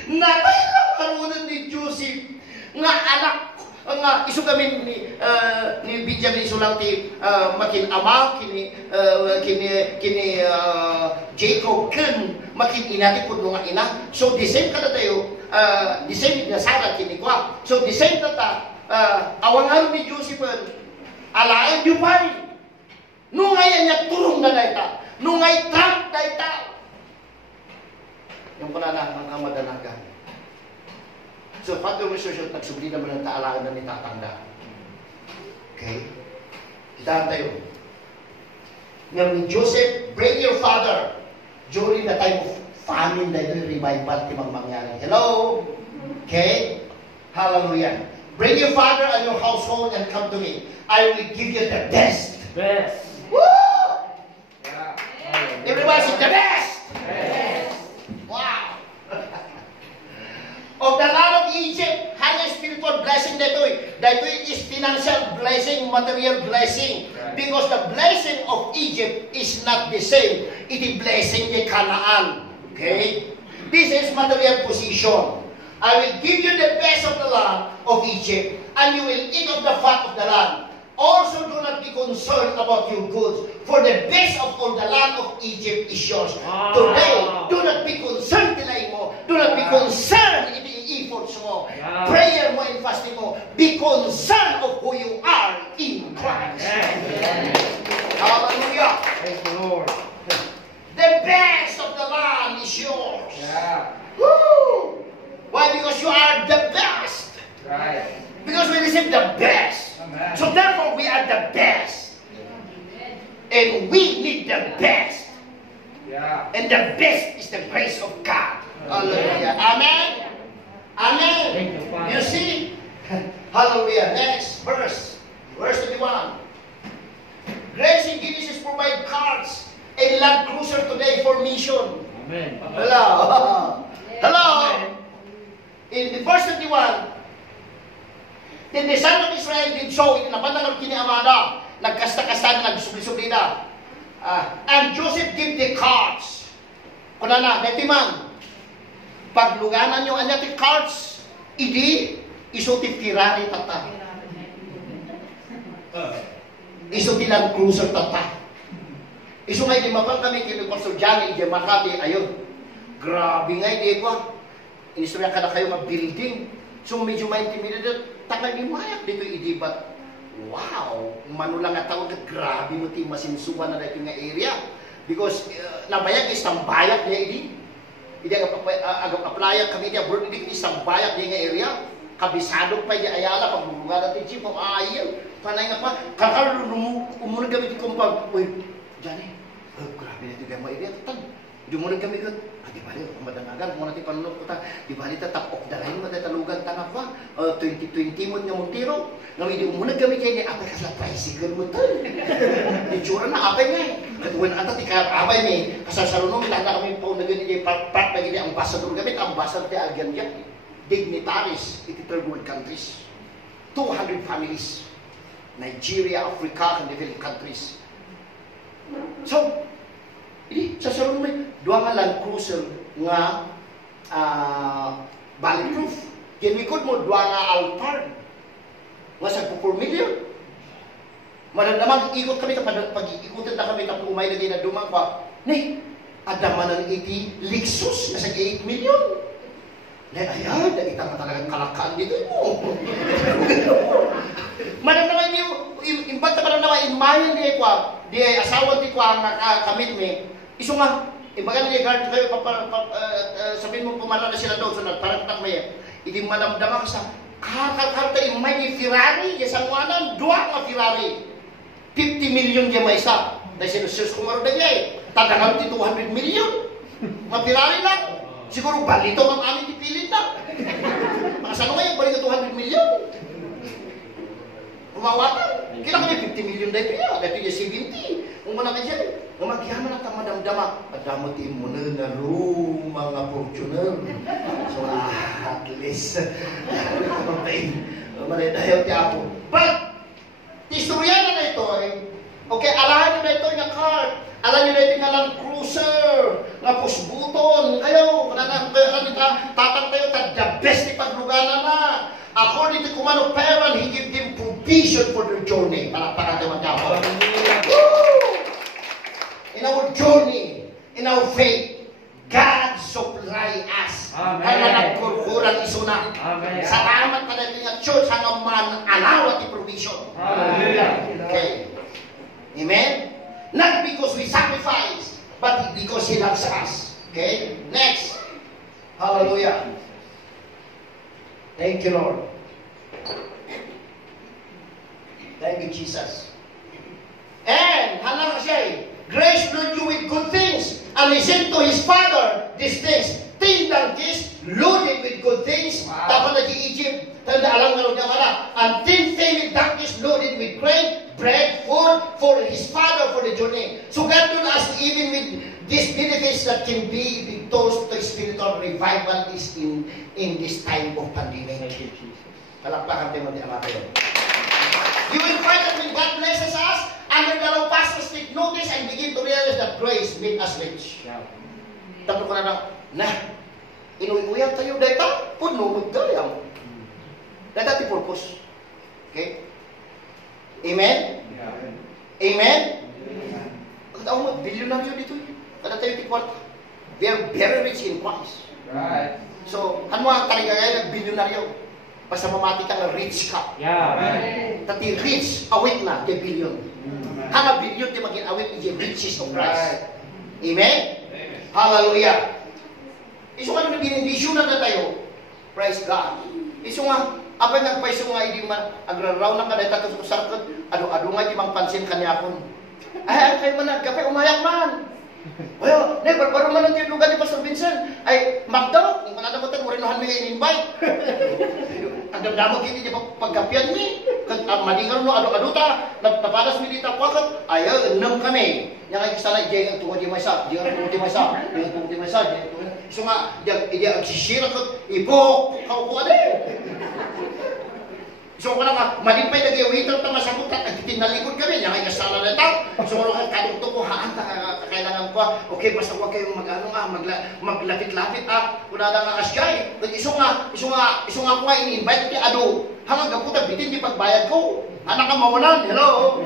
Natay lang karunan ni Joseph, nga anak nga isu kami ni Benjamin sulang ti makin ama kini Jacob ken makin inati pud nga ina. So the same kada tayo the same na Sarah kini kwa. So the same tata awangan ni Joseph alaen dupay. Nungay nya turong na dayta. Nungay trap dayta. Yung kunana ang madanagan. So, Father Research, nagsubli naman ang taalaan na ni Tatanda. Okay? Kitahan tayo. Ngayon ni Joseph, bring your father during the time of famine na ito yung revival timang mangyari. Hello? Okay? Hallelujah. Bring your father and your household and come to me. I will give you the best. Best. Woo! Yeah. Everybody say the best! Best. Wow! Of the land of Egypt, hanya spiritual blessing dito. Dito is financial blessing, material blessing. Because the blessing of Egypt is not the same. It is blessing ni Canaan. Okay? This is material position. I will give you the best of the land of Egypt, and you will eat of the fat of the land. Also, do not be concerned about your goods, for the best of all the land of Egypt is yours. Today, do not be concerned, tilay mo. Do not be concerned in the efforts mo. Prayer mo and fasting mo. Be concerned of who you are in Christ. Hallelujah. Thank you, Lord. The best of the land is yours. Yeah. Woo! Why? Because you are the best. Right. Because we receive the best. Amen. So therefore, we are the best. And we need the best. Yeah. And the best is the grace of God. Hallelujah. Amen. Amen. Thank you, Father. You see? Hallelujah. Next verse. Verse 21. Grace in Genesis provide cards and land cruiser today for mission. Amen. Hello. Hello. In the verse 21, then the son of Israel did so, inapandang kini amada, nagkasta-kasta na, nagsubli-subli na. And Joseph give the cards. Kuna na, netiman, pagluganan nyo anyati cards, idi, isuti Ferrari tata. Isuti Land Cruiser tata. Isu ngay di mapang kami kini Pastor Johnny di Makati ayun. Grabe ngay di ko. Inistorya kada kayo nga building. So medyo ma-intimidated takay ni mayak dito idibat. Wow, manulang nga tawag kat grabe mo ti masinsuan na dito nga area because nabayag isang bayak niya idi. Idi agap aplayan kami dia bro hindi isang bayak niya nga area. Kabisado pa di ayala pagbulugan natin jeep ang ayaw. Panay nga pa kakal umunod kami ti kumpag. Uy, Johnny, grabe na ito kayo mga tan. Dumunod kami ko. Di bali, madangagan, kung natin panunod ko ta, di bali ta top of the line mo, talugan ta nga pa, 2020 mo nga Montero. Ngayon, di umunod kami kayo niya, apay kasla tricycle mo to. Itsura na, apay nga eh. Katuwan ata, di ka apay ni, kasasarunong, itanda kami po na ganyan, part na ganyan, ambassador kami, ambassador ti Algan dyan. Dignitaries, iti third world countries. 200 families. Nigeria, Africa, and developed countries. So, sa sarong may dua nga Land Cruiser nga bulletproof. Kinikod mo dua nga Alphard nga sa 4 million. Maramdaman ikot kami pag-ikutan na kami tapos umay na din na dumang pa. Ni, adamanan iti Lexus nga sa 8 million. Ayan, itang talagang kalakaan dito mo. Maramdaman niyo, imbat na maramdaman, imayan niya kwa, di ay asawan di kwa ang nakamit mi. Iso nga, ibagan niya guard kayo, sabihin mo pumarala sila doon, so nagparantak may, hindi malamdaman ka sa, kakarta imay ni Ferrari, isang wanan, dua nga Ferrari. 50 million niya may isa. Dahil sinusus kumaro na niya eh. Tadangan ti 200 million. Mga Ferrari lang. Siguro balito ang aming ipilit na. Mga sano ngayon, balik na 200 million. Umawatan. Kina kami 50 million dahil piya. Dahil piya 70. Kung mana ka dyan. Kung magyaman na ka madamdama. Padamot mo na mga Fortuner. So at least. Manay ti ako. But, istorya na ito eh. Okay, alahan nyo na ito yung card. Alam nyo na ito yung Land Cruiser. Nga pusbuton. Kayo, tatang tayo, the best ni pagluganan na. According to Kumano Parent, He give them provision for their journey. Palakpakan tayo magkakaw. In our journey, in our faith, God supply us. Kaya nagkurkuran isuna. Salamat pa natin yung church hanggang man alawat yung provision. Okay. Amen? Not because we sacrifice, but because He loves us. Okay? Next. Hallelujah. Thank you, Lord. Thank you, Jesus. And, hala siya, grace load you with good things, and He sent to His Father these things. 10 donkeys loaded with good things. Tapos na di Egypt. Tanda alam nga rin niya mana. And 10 family donkeys loaded with grain, bread, food for His Father for the journey. So God told us even with these benefits that can be victorious to spiritual revival is in this time of pandemic. Palakpakan tayo mga ama kayo. You will find that when God blesses us, under the law pastors take notice and begin to realize that grace made us rich. Tapos ko na inuuyat tayo data, puno magdayang. Data ti purpose. Okay? Amen? Amen? Pagkatao mo, bilyonaryo dito. Kada tayo ti kwarta. They are very rich in Christ. Right. So, ano ang taligaya ng bilyonaryo? Basta mamati ka nga rich ka. Yeah, right. Tati rich, awit na, the billion. Hanga billion, di maging awit, the riches of Christ. Amen? Hallelujah. Iso nga nung binindisyon na tayo. Praise God. Iso nga, apa nga paiso nga hindi man, agraraw na ka dahil tato sa sarkot, ado-ado nga di mang pansin kanyakon. Ay, kayo man, kapay umayak man. Well, barbaro man ang tinugan ni Pastor Vincent. Ay, magdaw, kung mananamutan, urinohan mo yung invite. Ang damdamag hindi niya pagkapian ni. madingan no adu-aduta, napadas mi dita pakat, ayaw, enam kami. Yang ay sana, jangan tunggu di masa, jangan tunggu di masa, jangan tunggu di masa, jangan tunggu. So nga, dia agsisira ko, ipo, kau po ade. So kung nga, malipay lagi waiter ta masakot at tinalikod kami, yang ay kasala na ito. So kung kadong to ko, haan kailangan ko, okay, basta huwag kayong maglapit-lapit kung na nga asyay. Iso nga ko nga ini-invite ki ado, hanggang gaputa bitin di pagbayad ko. Anak ka mawalan, hello?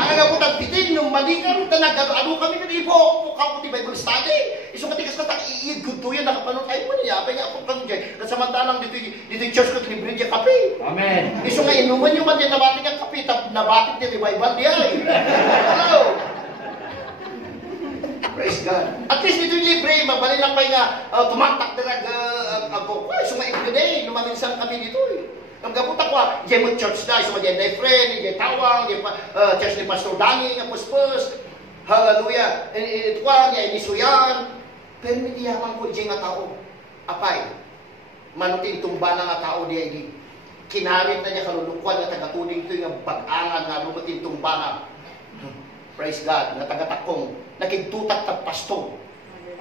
Hanggang gaputa bitin, nung malingan, nag-ado kami na ipo, kung di Bible study. Iso nga tikas ka, i-good to yan, nakapanood tayo mo niya, kaya ako kang dyan. At samantalang dito yung church ko, tinibre niya kape. Amen. Iso nga inuman yung man din nabatik ang kape, nabatik din revival diya. Hello? Praise God. At least dito yung libre, mabalin lang pa nga, tumaktak na ako. Iso nga everyday, lumaminsan kami dito eh. Ang gabutak ko, diyan mo church na, iso nga diyan na friend, diyan tawang, diyan church ni Pastor Dangi, nga puspus. Hallelujah. Ito nga, diyan inisuyan. Pero hindi yaman ko diyan nga tao. Apay, manutin tumba na nga tao diyan di. Kinarit na niya kalulukuan nga tagatuding ito yung pag-angan nga lumating tumba na. Praise God, nga tagatakong, nakigtutak tag pasto.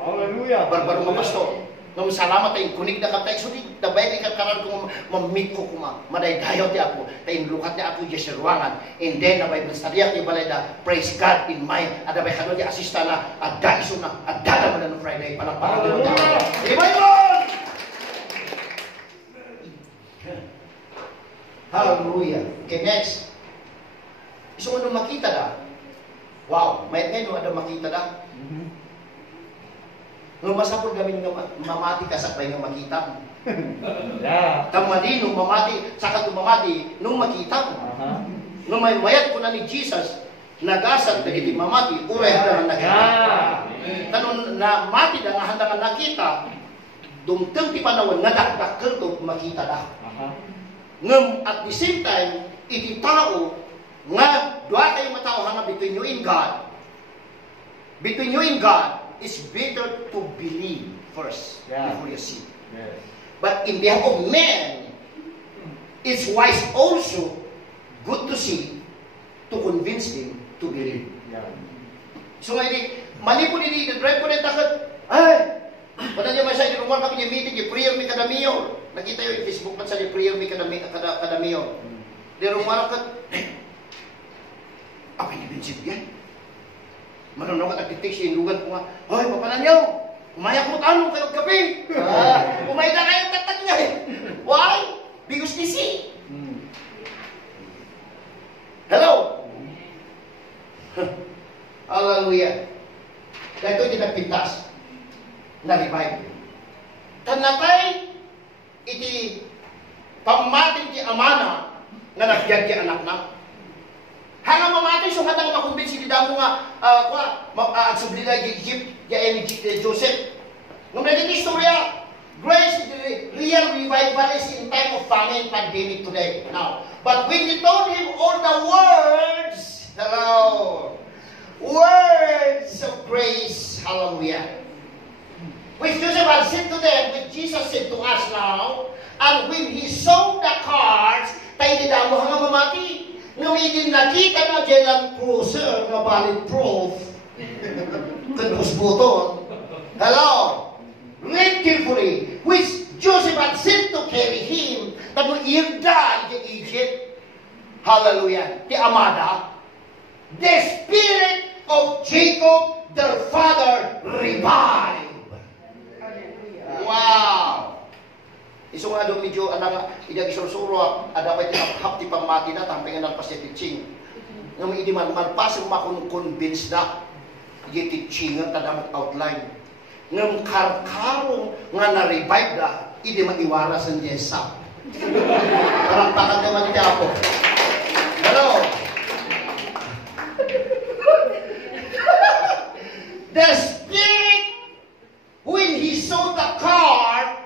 Hallelujah. Barbaro nga pasto. Nung salamat tayong kunig na katay, so di nabay ni kakaran kung mamit ko kuma, madaydayaw ti ako, tayong lukat niya ako sa ruangan, and then nabay bastariyak ni balay na, praise God in my, at nabay kano di asista na, at daiso na, at dala mo na ng Friday, palang parang Revival! Hallelujah. Okay, next. Iso ano makita na? Wow, may ngayon ano makita na? Nung masapol kami nga mamati ka sa nga makita. Yeah. Kamali nung mamati, saka tumamati, nung makita mo. Nung may mayat ko na ni Jesus, nagasad na iti mamati, uray na nakita. Tanong na mati na nga handa ka nakita, dumteng ti panawan, nadakdakkel to makita na. Ngam at the same time, iti tao, nga doa kayo matao hanga between you and God. Between you and God, it's better to believe first before you see. Yes. But in behalf of men, it's wise also, good to see, to convince them to believe. Yeah. So ngayon, mali po nili, drive po na takot, ay, wala niya masaya, yung rumor kami yung meeting, yung prayer mi kadamiyo. Nakita yung Facebook man sa yung prayer mi kadamiyo. Di rumor ako, ako yung binsip yan. Manunong ka nagtitik siya yung lugan ko nga, hoy, papanan niyo, umayak mo tanong kayo gabi. Umay na kayo tatag niya eh. Why? Because they see. Hello? Hallelujah. Dahil ito'y tinagpintas na revive. Tanatay, iti pamatin ti amana nga nagbiag ti anak na. Hanga mamatay, so hatang makumbinsi di damo nga, ang sublina Egypt, Joseph. Nung naging istorya, grace, real revival is in time of famine, pandemic today. Now, but when you told him all the words, hello, words of grace, hallelujah. Which Joseph had said to them, which Jesus said to us now, and when he saw the cards, tayo di damo hanga mamati. Nung nakita na dyan ang cruiser na bulletproof, kanus buton, hello, read carefully, which Joseph had sent to carry him, that will die in Egypt, hallelujah, the Amada, the spirit of Jacob, their father, revived. Wow! Iso nga doon medyo, idag isurusuro, ada pa itinapahap ti pangmati na, tampingan ng pasititsing. Nga may man pasang makon-convince na, yung teachingan, tadamat outline. Nga karkarong nga na-revive na, hindi maiwara sa Jesa. Parang pakal naman niya ako. Hello? The Spirit, when He saw the card,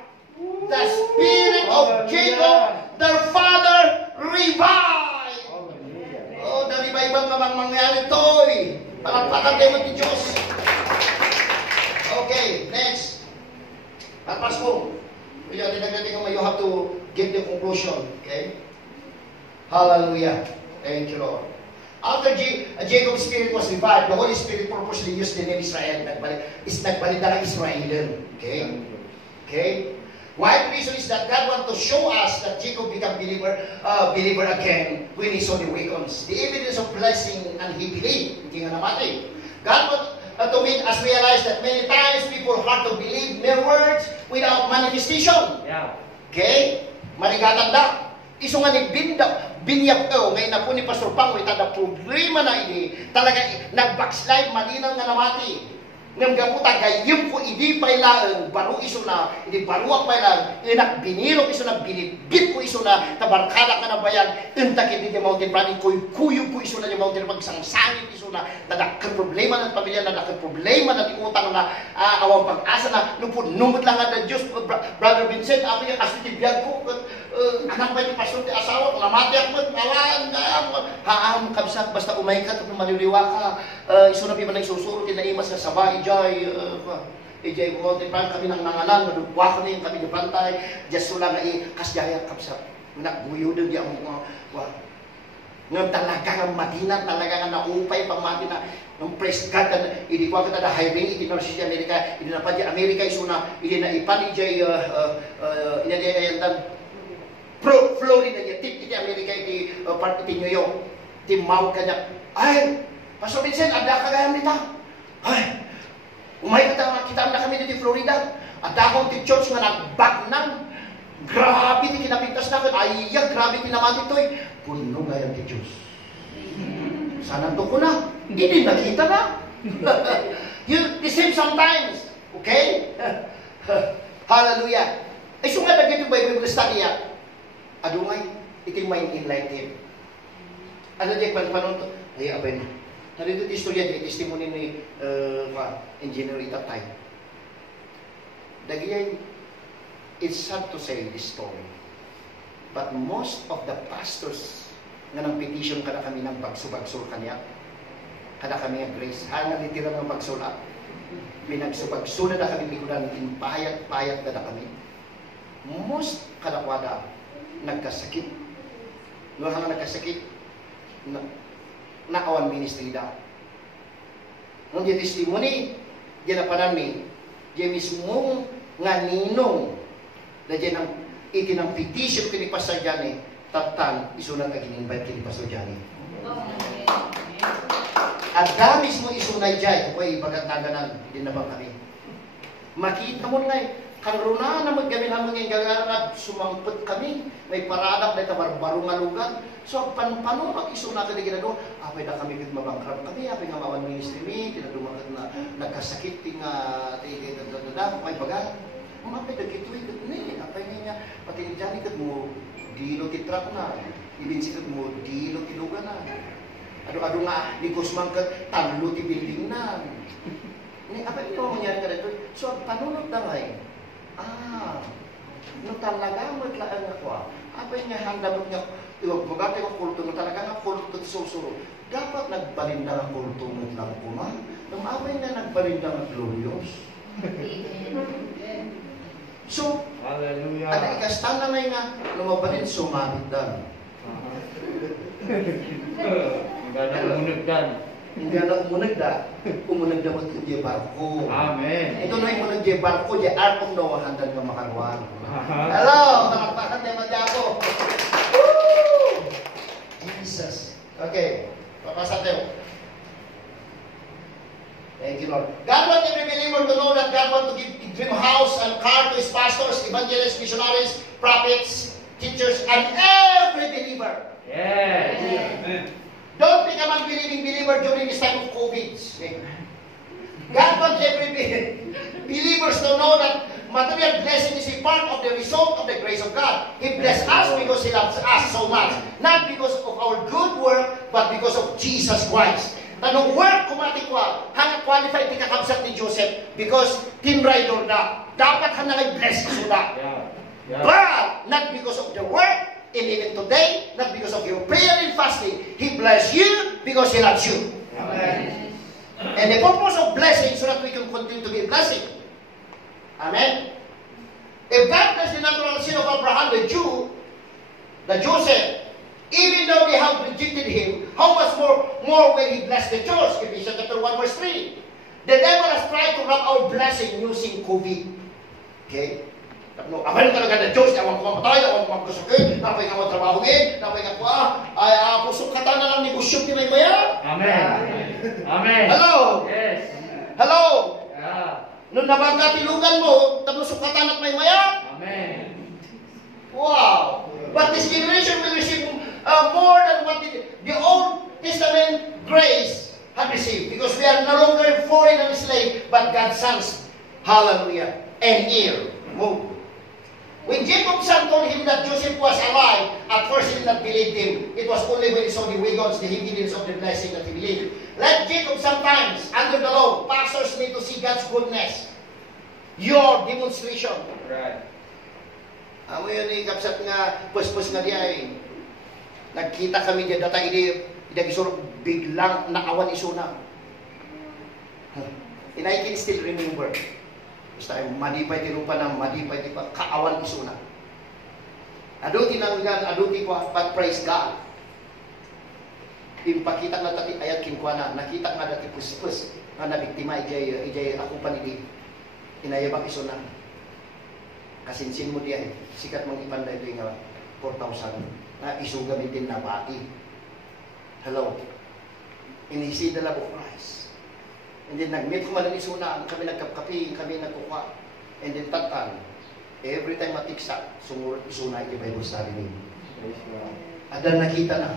the Spirit of Jacob, their father, revived. Oh, the revival namang mangyari ito eh. Palagpakan kayo ng Diyos. Okay, next. Atras mo. You have to give the conclusion. Okay? Hallelujah. Thank you, Lord. After Jacob's spirit was revived, the Holy Spirit purposely used the name Israel. Nagbalik na Israel. Okay? Okay? One reason is that God wants to show us that Jacob became believer again when he saw the weapons. The evidence of blessing and he believed. Hindi nga namatay. God wants to make us realize that many times people hard to believe mere words without manifestation. Yeah. Okay? Marigatanda. Iso nga ni binyap ko, ngayon na po ni Pastor Pang, tada problema na ini, talaga nag-backslide, malinaw nga namati. Ngam gaputa gayem ko idi pailaan baru iso na idi baruak pailaan enak biniro iso na binibit ko iso na tabarkada ka na bayan enta kiti di mountain planning ko kuyu ko iso na di mountain pagsangsangit iso na nadakkel problema ng pamilya nadakkel problema na di utang na awang pag-asa na numod lang ada Diyos Brother Vincent ako yung asiti biyag ko anak ba ni pastor di asawa namati ako awan haam kabsat basta umay ka tapos maliliwa ka iso na piman nagsusuro tinaimas na sabay Ijay bumote pan kami nang nangalan madugwa kami di bantay just lang ay kasjaya kapsa nagbuyo din yang ngam talaga ng Madina talaga nga naupay pamati na ng press card na hindi ko kita da hiring iti University America hindi na pa di America isuna hindi na ipan ijay ini dan pro Florida ya tip iti America iti part iti New York ti mau kanya ay Pastor Vincent ada kagayam nita ay umay kita na kami dito Florida at akong ti church nga nag-back nang grabe ti kinapintas na ay grabe pinamati ito puno ngayon ti Diyos sana to ko na hindi nakita na the same sometimes okay hallelujah ay sunga na dito Bible study ya adungay iti mind enlightened ano di panon to ay abay narito ti istorya di testimony ni engineer Itatay. Dagiyay, it's sad to say this story. But most of the pastors nga nang petition kada kami ng bagsubagsul kanya, kada kami ng grace, nga ditira ng bagsulat, binagsubagsulat na kami likudan, payat-payat kada kami. Most kadakwada, nagkasakit. No nga nagkasakit, nakawan ministry daw. Nung di testimony, di na panami, di mismo nga ninong, na di nang itinang petition kini Pastor Johnny, tatan, isunang kagininbay kini Pastor Johnny. At da mismo isunay jay, ako ay ipagatnaganan, hindi na ba kami. Makita mo nga karuna na maggamin ang mga gagarap, sumangpot kami, may paradap na itabarbarong nga lugar. So, paano mag-isuna ka na ginagawa? Apay na kami kit mabangkrap kami, apay nga mawan ministry mi, kinadumakat na nagkasakit, may baga. Apay na gito'y gatni, apay nga, pati dyan ikat mo, dilo titrak na, ibinsikat mo, dilo tilugan na. Ado nga, ni Guzman ka, talo ti building na. Apay ito mangyari ka dito. So, panunod na rin. No talaga matlaan ako. Apay nga handa mo nga iwag bugate ko kulto no talaga nga kulto susuro. Dapat nagbalinda ang kulto ng lang ko ma. Nung apay nga nagbalinda ang glorious. So, hallelujah. At ikastan na nga lumabalin sumabit dan. Hindi na umunag dan. Hindi na umunag da. Umunag da mo di barko. Amen. Ito na yung umunag di barko, di Ark of Noah, handa nga makarwar. Hello! Tamakpakan tayo mag-ako. Woo! Jesus. Okay. Papasa tayo. Thank you, Lord. God wants every believer to know that God wants to give dream house and car to his pastors, evangelists, missionaries, prophets, teachers, and every believer. Yes. Amen. Don't become a unbelieving believer during this time of COVID. God wants every believers to know that material blessing is a part of the result of the grace of God. He blessed us because He loves us so much. Not because of our good work, but because of Jesus Christ. Tanong work kumatikwa, hanga qualified ti kakabsat ni Joseph because tinraidor na. Dapat hanga bless suda. But not because of the work, and even today, not because of your prayer and fasting. He bless you because He loves you. Amen. And the purpose of blessing so that we can continue to be a blessing. Amen. If God blessed the natural sin of Abraham, the Jew, the Joseph, Even though they have rejected him, how much more will he bless the church? Ephesians chapter 1 verse 3. The devil has tried to rob our blessing using COVID. Okay? No, aman talaga na Diyos, awang kumamatay, awang kumakusakit, napay nga matrabahugin, napay nga pusok kata na lang negosyo nila yung maya. Amen. Amen. Hello? Yes. Hello? Yeah. Nung nabangka tilugan mo, tapos sukatan at may maya? Amen. Wow! But this generation will receive more than what the Old Testament grace had received. Because we are no longer foreign and slave, but God's sons. Hallelujah. And heir. Move. When Jacob's son told him that Joseph was alive, at first he did not believe him. It was only when he saw the wiggles, the evidence of the blessing that he believed. Like Jacob sometimes, under the law, pastors need to see God's goodness. Your demonstration. Right. Amo yun kapsat nga, pus-pus nga diya eh. Nagkita kami diya data idagisor biglang naawan isuna. And I can still remember. Basta madipay ti rupa ng madipay ti kaawan isuna. Aduti nang gan, aduti ko, but praise God. Impakita na tati ayat kinkwana, nakita nga dati pus-pus nga nabiktima ijay ako panidi. Inayabak isuna. Kasinsin mo diyan, sikat mang ipanda ito yung 4,000 na isu gamitin na bati. Hello. And he see the love of Christ. And then nag-meet ko man isuna, kami nagkapkapi, kami nagkuka. And then tatan, every time matiksa, sumurot isuna iti Bible study ni. Adan nakita na.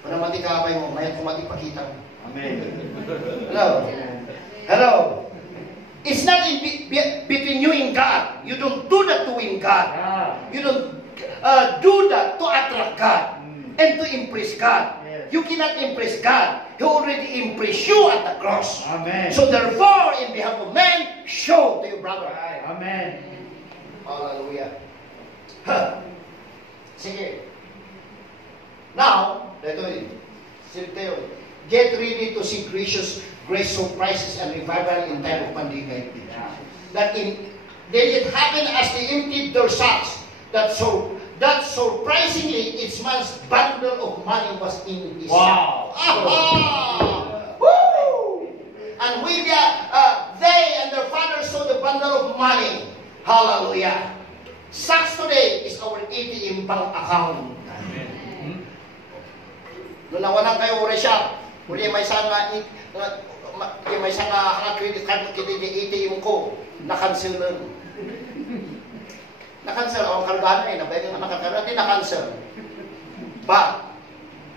Panamati kapay mo, mayat kumati pakita. Amen. Hello. Hello. It's not between you and God. You don't do that to win God. You don't do that to attract God and to impress God. Yes. You cannot impress God. He already impressed you at the cross. Amen. So therefore, in behalf of man, show to your brother. Amen. Hallelujah. Sige. Now, ito yun. Get ready to see grace surprises and revival in time of pandemic. That it happened as they emptied their sacks. That surprisingly, each man's bundle of money was in his Wow. sack. Woo! And when they and their father saw the bundle of money, hallelujah. Sacks today is our ATM bank account. Doon nawalan kayo ore siya. Uli may sana credit card kita di ATM ko. Na-cancel nun. Na-cancel. Ang kargana eh. Nabayang nga nakakarga. Di na-cancel. But,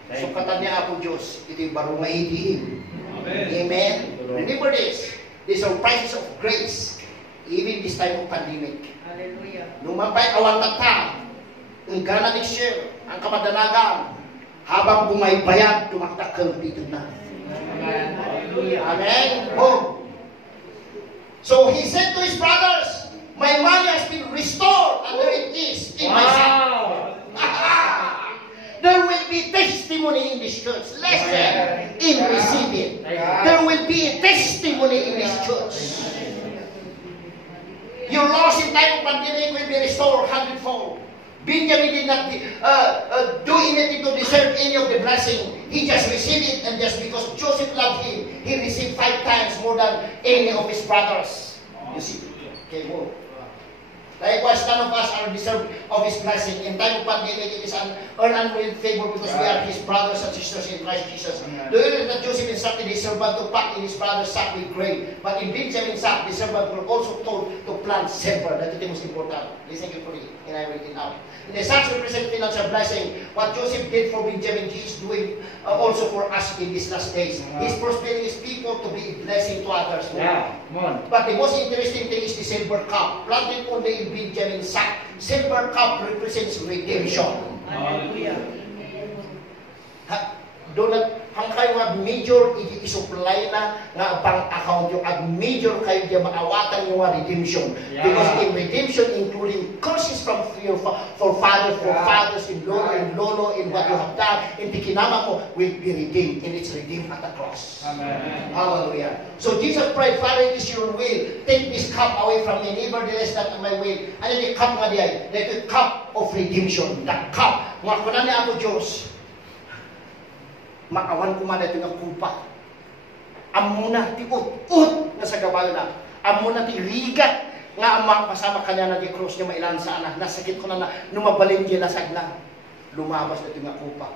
sukatan niya Apo Diyos. Ito yung barong ATM. Amen. Remember this. The surprises of grace. Even this time of pandemic. Hallelujah. Lumampay awang tata. Ang gana next year. Ang kamadanagan. Habang bumaybayad, tumaktakal dito na. Amen. Oh. So he said to his brothers, my money has been restored, and there it is in my sack. There will be testimony in this church. Listen, in receiving. There will be a testimony in this church. Your loss in time of pandemic will be restored 100-fold. Benjamin did not do anything to deserve any of the blessing. He just received it, and just because Joseph loved him, he received 5 times more than any of his brothers. You see? Okay, move. Likewise, none of us are deserved of his blessing. In time of pandemic, it is an unreal favor because we are his brothers and sisters in Christ Jesus. Do you know that Joseph instructed his servant to pack in his brother's sack with grain? But in Benjamin's sack, the servant were also told to plant silver. That is the most important. Listen carefully, and I read it out. And the sacks represent financial blessing. What Joseph did for Benjamin, he is doing also for us in these last days. He's prospering his people to be a blessing to others. Yeah, come on. But the most interesting thing is the silver cup. Planted only in Benjamin's sack. Silver cup represents redemption. Hallelujah. Do not hangkay nga major isupply na nga bank account yung ag major kayo diya maawatan yung redemption. Yeah. Because in redemption including curses from your fathers, in lolo, in what you have done, in tikinama mo will be redeemed, and it's redeemed at the cross. Amen. Hallelujah. So Jesus prayed, Father, it is your will. Take this cup away from me, nevertheless not my will. And then the cup nga diya, the cup of redemption, the cup Mga kunan ni ako Diyos, makawan ko man ito nga kupa. Amo na ti ut nga sa gabayo na. Amo na ti rigat nga ang pasama kanya na di cross niya mailansa na. Nasakit ko na numabalin di lasag na. Lumabas na ito nga kupa.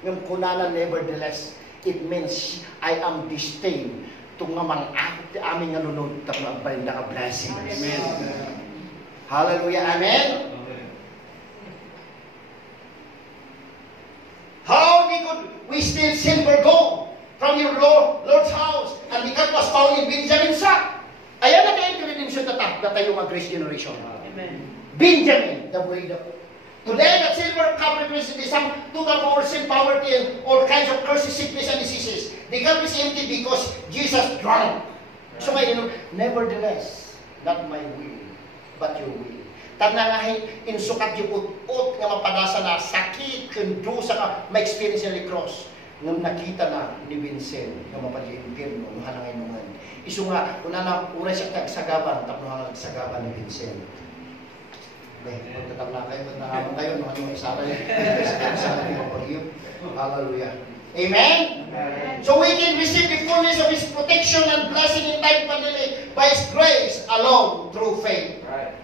Ngayon kunana nevertheless, it means I am disdained to nga mga akit aming nga lunod tapos ang balinda ka blessings. Amen. Hallelujah. Amen. How could we steal silver gold from your Lord's house and the cup was found in Benjamin's sack? Ayan na kayo redemption na tayo mag-grace generation. Amen. Benjamin, the way the today, that silver cup represents the sum total power, sin, poverty, and all kinds of curses, sickness, and diseases. The cup is empty because Jesus drank. So, nevertheless, not my will, but your will. Tanangahin, insukat yung ut-ut nga mapadasa na sakit, kundusa ka, ma-experience yung cross. Nung nakita na ni Vincent, nga mapadya-impirno, nung halangay naman. Iso nga, kung na uray siya tagsagaban, tapos nung tagsagaban ni Vincent. Pagkatam na kayo, nakahamon kayo, nung ano isa kayo, sa ating kapag-iyo. Hallelujah. Amen? Amen. So we can receive the fullness of His protection and blessing in time pandemic by His grace alone through faith. Right.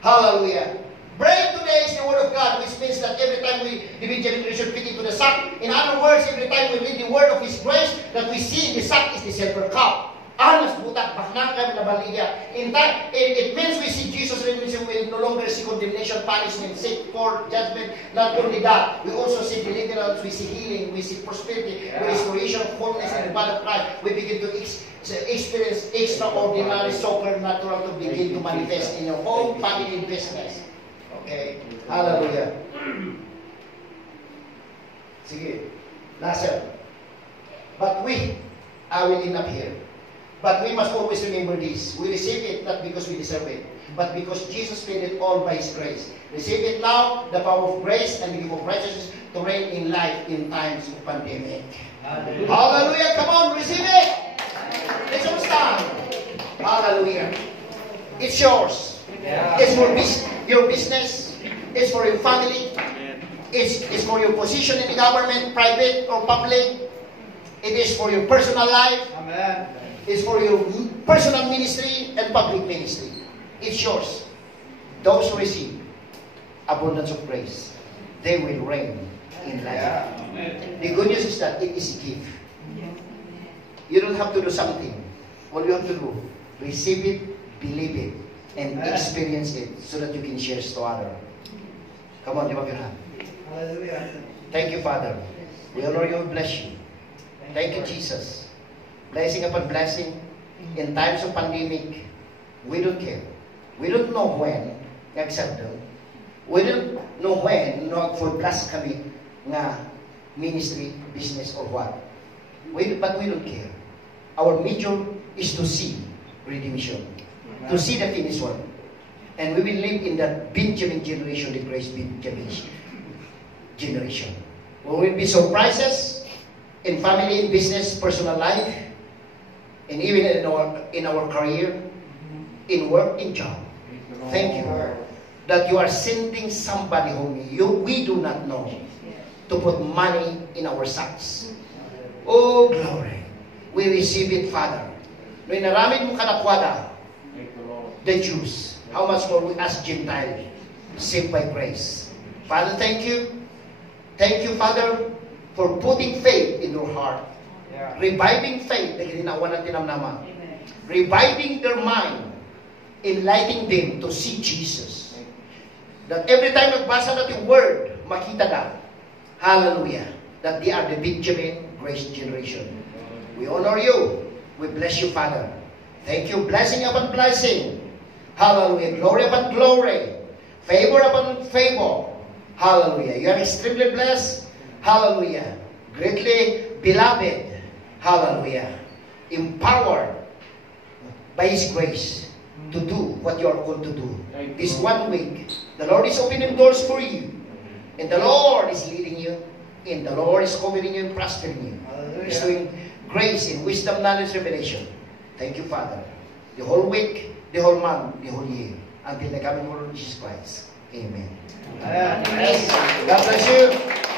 Hallelujah. Bread today is the Word of God, which means that every time we read generation fit into the sack. In other words, every time we read the Word of His grace, that we see in the sack is the silver cup. Anas butak, bakna kami na baligya. In that, it means we see Jesus redemption will no longer see condemnation, punishment, sick, poor, judgment. Not only that, we also see deliverance, we see healing, we see prosperity, restoration, wholeness in the body of Christ. We begin to experience extraordinary, supernatural to begin to manifest in your home, family, and business. Okay? Hallelujah. Sige. Nasir. But I will end up here. But we must always remember this. We receive it not because we deserve it, but because Jesus paid it all by His grace. Receive it now, the power of grace and the gift of righteousness to reign in life in times of pandemic. Hallelujah. Hallelujah. Come on, receive it. Let's all stand. Hallelujah. It's yours. Yeah. It's for your business. It's for your family. It's for your position in the government, private or public. It is for your personal life. Amen. It's for your personal ministry and public ministry. It's yours. Those who receive abundance of grace, they will reign in life. Yeah. The good news is that it is a gift. You don't have to do something. All you have to do, receive it, believe it, and experience it so that you can share it to others. Come on, lift up your hand. Hallelujah. Thank you, Father. We honor you and bless you. Thank you, Jesus. Blessing upon blessing. In times of pandemic, we don't care. We don't know when accept them. We don't know when nag-forecast kami nga ministry, business, or what. But we don't care. Our major is to see redemption. To see the finished work. And we will live in that Benjamin generation, the grace Benjamin generation. We will be surprises in family, in business, personal life, and even in our career, in work, in job. Thank you that you are sending somebody whom we do not know to put money in our sacks. Oh, glory. We receive it, Father. No inaramid mo kanakwada, the Jews. How much more we as Gentiles, saved by grace. Father, thank you. Thank you, Father, for putting faith in your heart. Yeah. Reviving faith, reviving their mind, enlightening them to see Jesus. That every time nagbasa natin yung word, makita na, hallelujah, that they are the Benjamin grace generation. We honor you. We bless you, Father. Thank you. Blessing upon blessing. Hallelujah. Glory upon glory. Favor upon favor. Hallelujah. You are extremely blessed. Hallelujah. Greatly beloved. Hallelujah. Empowered by His grace to do what you are called to do. This 1 week, the Lord is opening doors for you. And the Lord is leading you. And the Lord is covering you and prospering you. He's doing grace in wisdom, knowledge, revelation. Thank you, Father. The whole week, the whole month, the whole year. Until the coming of Jesus Christ. Amen. Amen. God bless you.